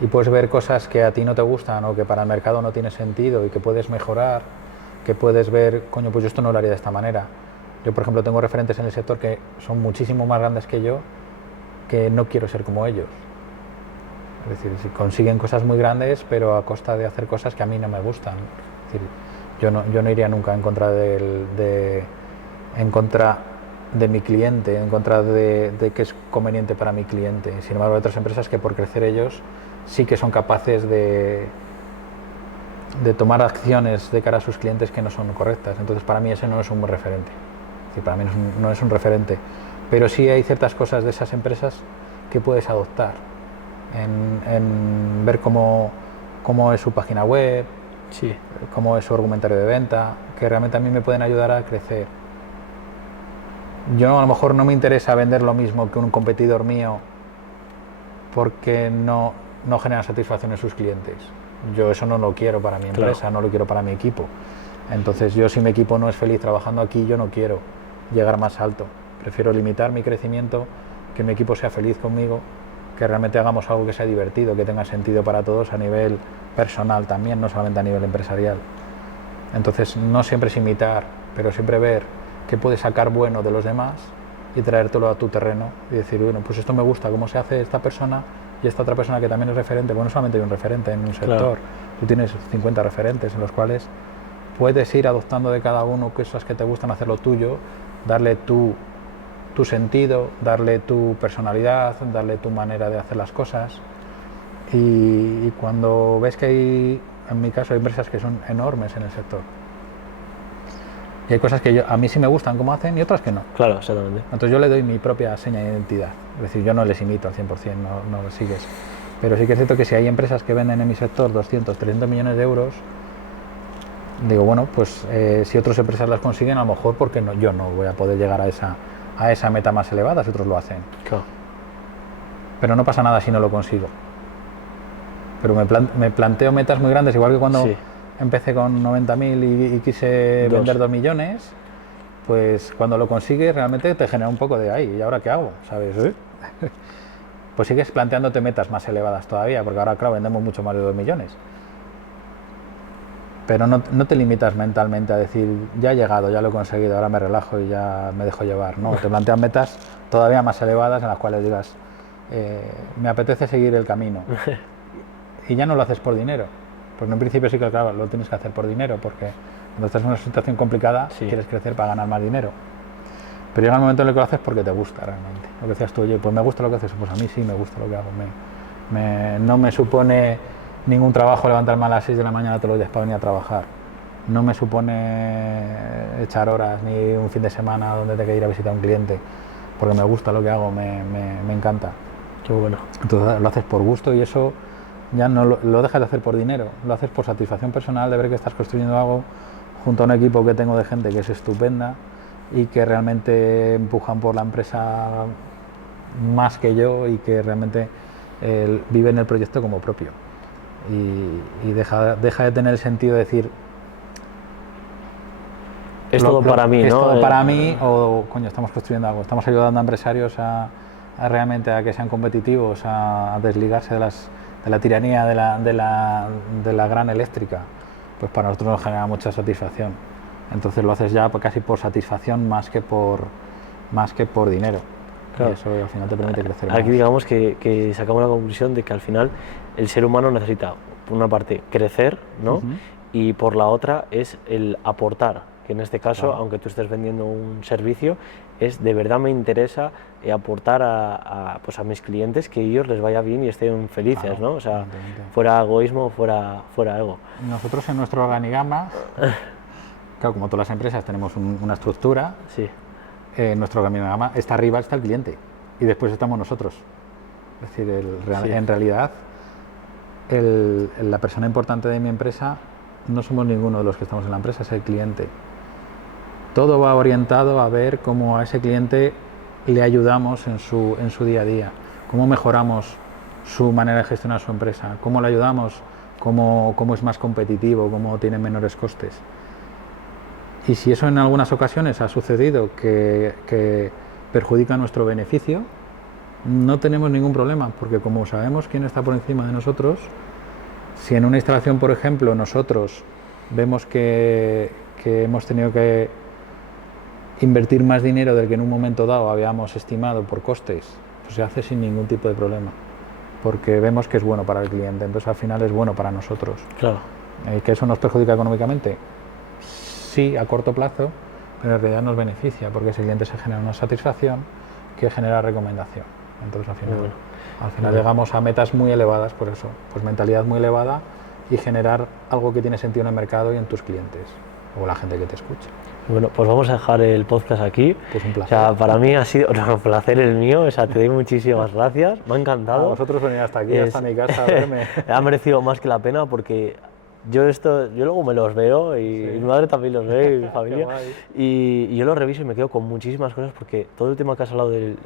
Y puedes ver cosas que a ti no te gustan o que para el mercado no tiene sentido y que puedes mejorar, que puedes ver, coño, pues yo esto no lo haría de esta manera. Yo, por ejemplo, tengo referentes en el sector que son muchísimo más grandes que yo, que no quiero ser como ellos. Es decir, si consiguen cosas muy grandes, pero a costa de hacer cosas que a mí no me gustan. Es decir, yo no iría nunca en contra de mi cliente, en contra de que es conveniente para mi cliente. Sin embargo, hay otras empresas que por crecer ellos sí que son capaces de tomar acciones de cara a sus clientes que no son correctas. Entonces, para mí ese no es un buen referente. Es decir, para mí no es un referente. Pero sí hay ciertas cosas de esas empresas que puedes adoptar. En ver cómo es su página web, Sí. cómo es su argumentario de venta, que realmente a mí me pueden ayudar a crecer. Yo a lo mejor no me interesa vender lo mismo que un competidor mío porque no genera satisfacción en sus clientes. Yo eso no lo quiero para mi empresa, Claro. no lo quiero para mi equipo. Entonces yo, si mi equipo no es feliz trabajando aquí, yo no quiero llegar más alto. Prefiero limitar mi crecimiento, que mi equipo sea feliz conmigo, que realmente hagamos algo que sea divertido, que tenga sentido para todos a nivel personal también, no solamente a nivel empresarial. Entonces no siempre es imitar, pero siempre ver qué puede sacar bueno de los demás y traértelo a tu terreno y decir, bueno, pues esto me gusta, cómo se hace esta persona y esta otra persona que también es referente. Bueno, no solamente hay un referente en un sector, Claro. tú tienes 50 referentes en los cuales puedes ir adoptando de cada uno cosas que te gustan, hacerlo tuyo, darle tu sentido, darle tu personalidad, darle tu manera de hacer las cosas. Y cuando ves que hay, en mi caso, hay empresas que son enormes en el sector, y hay cosas que a mí sí me gustan cómo hacen y otras que no. Claro, exactamente. Entonces yo le doy mi propia seña de identidad. Es decir, yo no les imito al 100%, no les sigues. Pero sí que es cierto que si hay empresas que venden en mi sector 200, 300 millones de euros, digo, bueno, pues si otras empresas las consiguen, a lo mejor porque no, yo no voy a poder llegar a esa meta más elevada si otros lo hacen. Claro. Pero no pasa nada si no lo consigo. Pero me planteo metas muy grandes, igual que cuando Sí. empecé con 90.000 y quise vender 2 millones, pues cuando lo consigues realmente te genera un poco de ahí, ¿y ahora qué hago? ¿Sabes? Pues sigues planteándote metas más elevadas todavía, porque ahora, claro, vendemos mucho más de 2 millones. Pero no te limitas mentalmente a decir, ya he llegado, ya lo he conseguido, ahora me relajo y ya me dejo llevar. No, te planteas metas todavía más elevadas en las cuales digas, me apetece seguir el camino. Y ya no lo haces por dinero, porque en principio sí que, claro, lo tienes que hacer por dinero, porque cuando estás en una situación complicada Sí. quieres crecer para ganar más dinero. Pero llega el momento en el que lo haces porque te gusta realmente. Lo que decías tú, oye, pues me gusta lo que haces, pues a mí sí me gusta lo que hago. No me supone ningún trabajo levantarme a las 6 de la mañana todos los días para venir a trabajar. No me supone echar horas ni un fin de semana donde tengo que ir a visitar a un cliente, porque me gusta lo que hago, me encanta. Qué bueno. Entonces lo haces por gusto y eso ya no lo dejas de hacer por dinero, lo haces por satisfacción personal de ver que estás construyendo algo junto a un equipo que tengo de gente que es estupenda y que realmente empujan por la empresa más que yo y que realmente viven el proyecto como propio. Y deja de tener el sentido de decir Es todo para mí, es ¿no? todo para mí, o coño, estamos construyendo algo, estamos ayudando a empresarios a realmente a que sean competitivos, a desligarse de la tiranía de la gran eléctrica. Pues para nosotros nos genera mucha satisfacción. Entonces lo haces ya casi por satisfacción más que por dinero. Claro. Y eso al final te permite crecer más. Aquí digamos que sacamos la conclusión de que al final el ser humano necesita, por una parte, crecer, ¿no? Y por la otra es el aportar, que en este caso, Claro. aunque tú estés vendiendo un servicio, es de verdad me interesa aportar pues a mis clientes que ellos les vaya bien y estén felices, Claro, ¿no? O sea, evidentemente. fuera egoísmo, fuera ego. Nosotros en nuestro organigrama, claro, como todas las empresas tenemos una estructura, Sí, nuestro organigrama está arriba, está el cliente y después estamos nosotros. Es decir, Sí. en realidad la persona importante de mi empresa no somos ninguno de los que estamos en la empresa, es el cliente. Todo va orientado a ver cómo a ese cliente le ayudamos en su día a día, cómo mejoramos su manera de gestionar su empresa, cómo le ayudamos, cómo es más competitivo, cómo tiene menores costes. Y si eso en algunas ocasiones ha sucedido que perjudica nuestro beneficio, no tenemos ningún problema, porque como sabemos quién está por encima de nosotros, si en una instalación, por ejemplo, nosotros vemos que hemos tenido que invertir más dinero del que en un momento dado habíamos estimado por costes, pues se hace sin ningún tipo de problema, porque vemos que es bueno para el cliente, entonces al final es bueno para nosotros. claro. ¿Que eso nos perjudica económicamente? Sí, a corto plazo, pero en realidad nos beneficia, porque ese cliente se genera una satisfacción que genera recomendación. Entonces al final llegamos a metas muy elevadas por eso, pues mentalidad muy elevada y generar algo que tiene sentido en el mercado y en tus clientes o la gente que te escucha. Bueno, pues vamos a dejar el podcast aquí. Pues un placer. O sea, para mí ha sido un placer el mío, o sea, te doy muchísimas gracias, me ha A encantado. vosotros venir hasta aquí, hasta mi casa a verme. Ha merecido más que la pena porque yo luego me los veo y Sí. mi madre también los ve y mi Qué familia guay. y yo los reviso y me quedo con muchísimas cosas porque todo el tema que has hablado del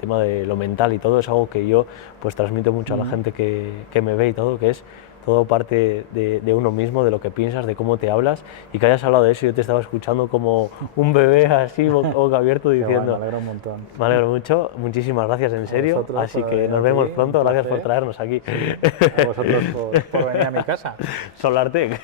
tema de lo mental y todo es algo que yo pues transmito mucho a la gente que me ve y todo, que es todo parte de uno mismo, de lo que piensas, de cómo te hablas y que hayas hablado de eso. Yo te estaba escuchando como un bebé así, boca abierto, Qué guay, diciendo... me alegro un montón. Me alegro mucho, muchísimas gracias en serio, vosotros así por que venir nos aquí, vemos un pronto, gracias por placer. traernos aquí. A vosotros por venir a mi casa. Solartec.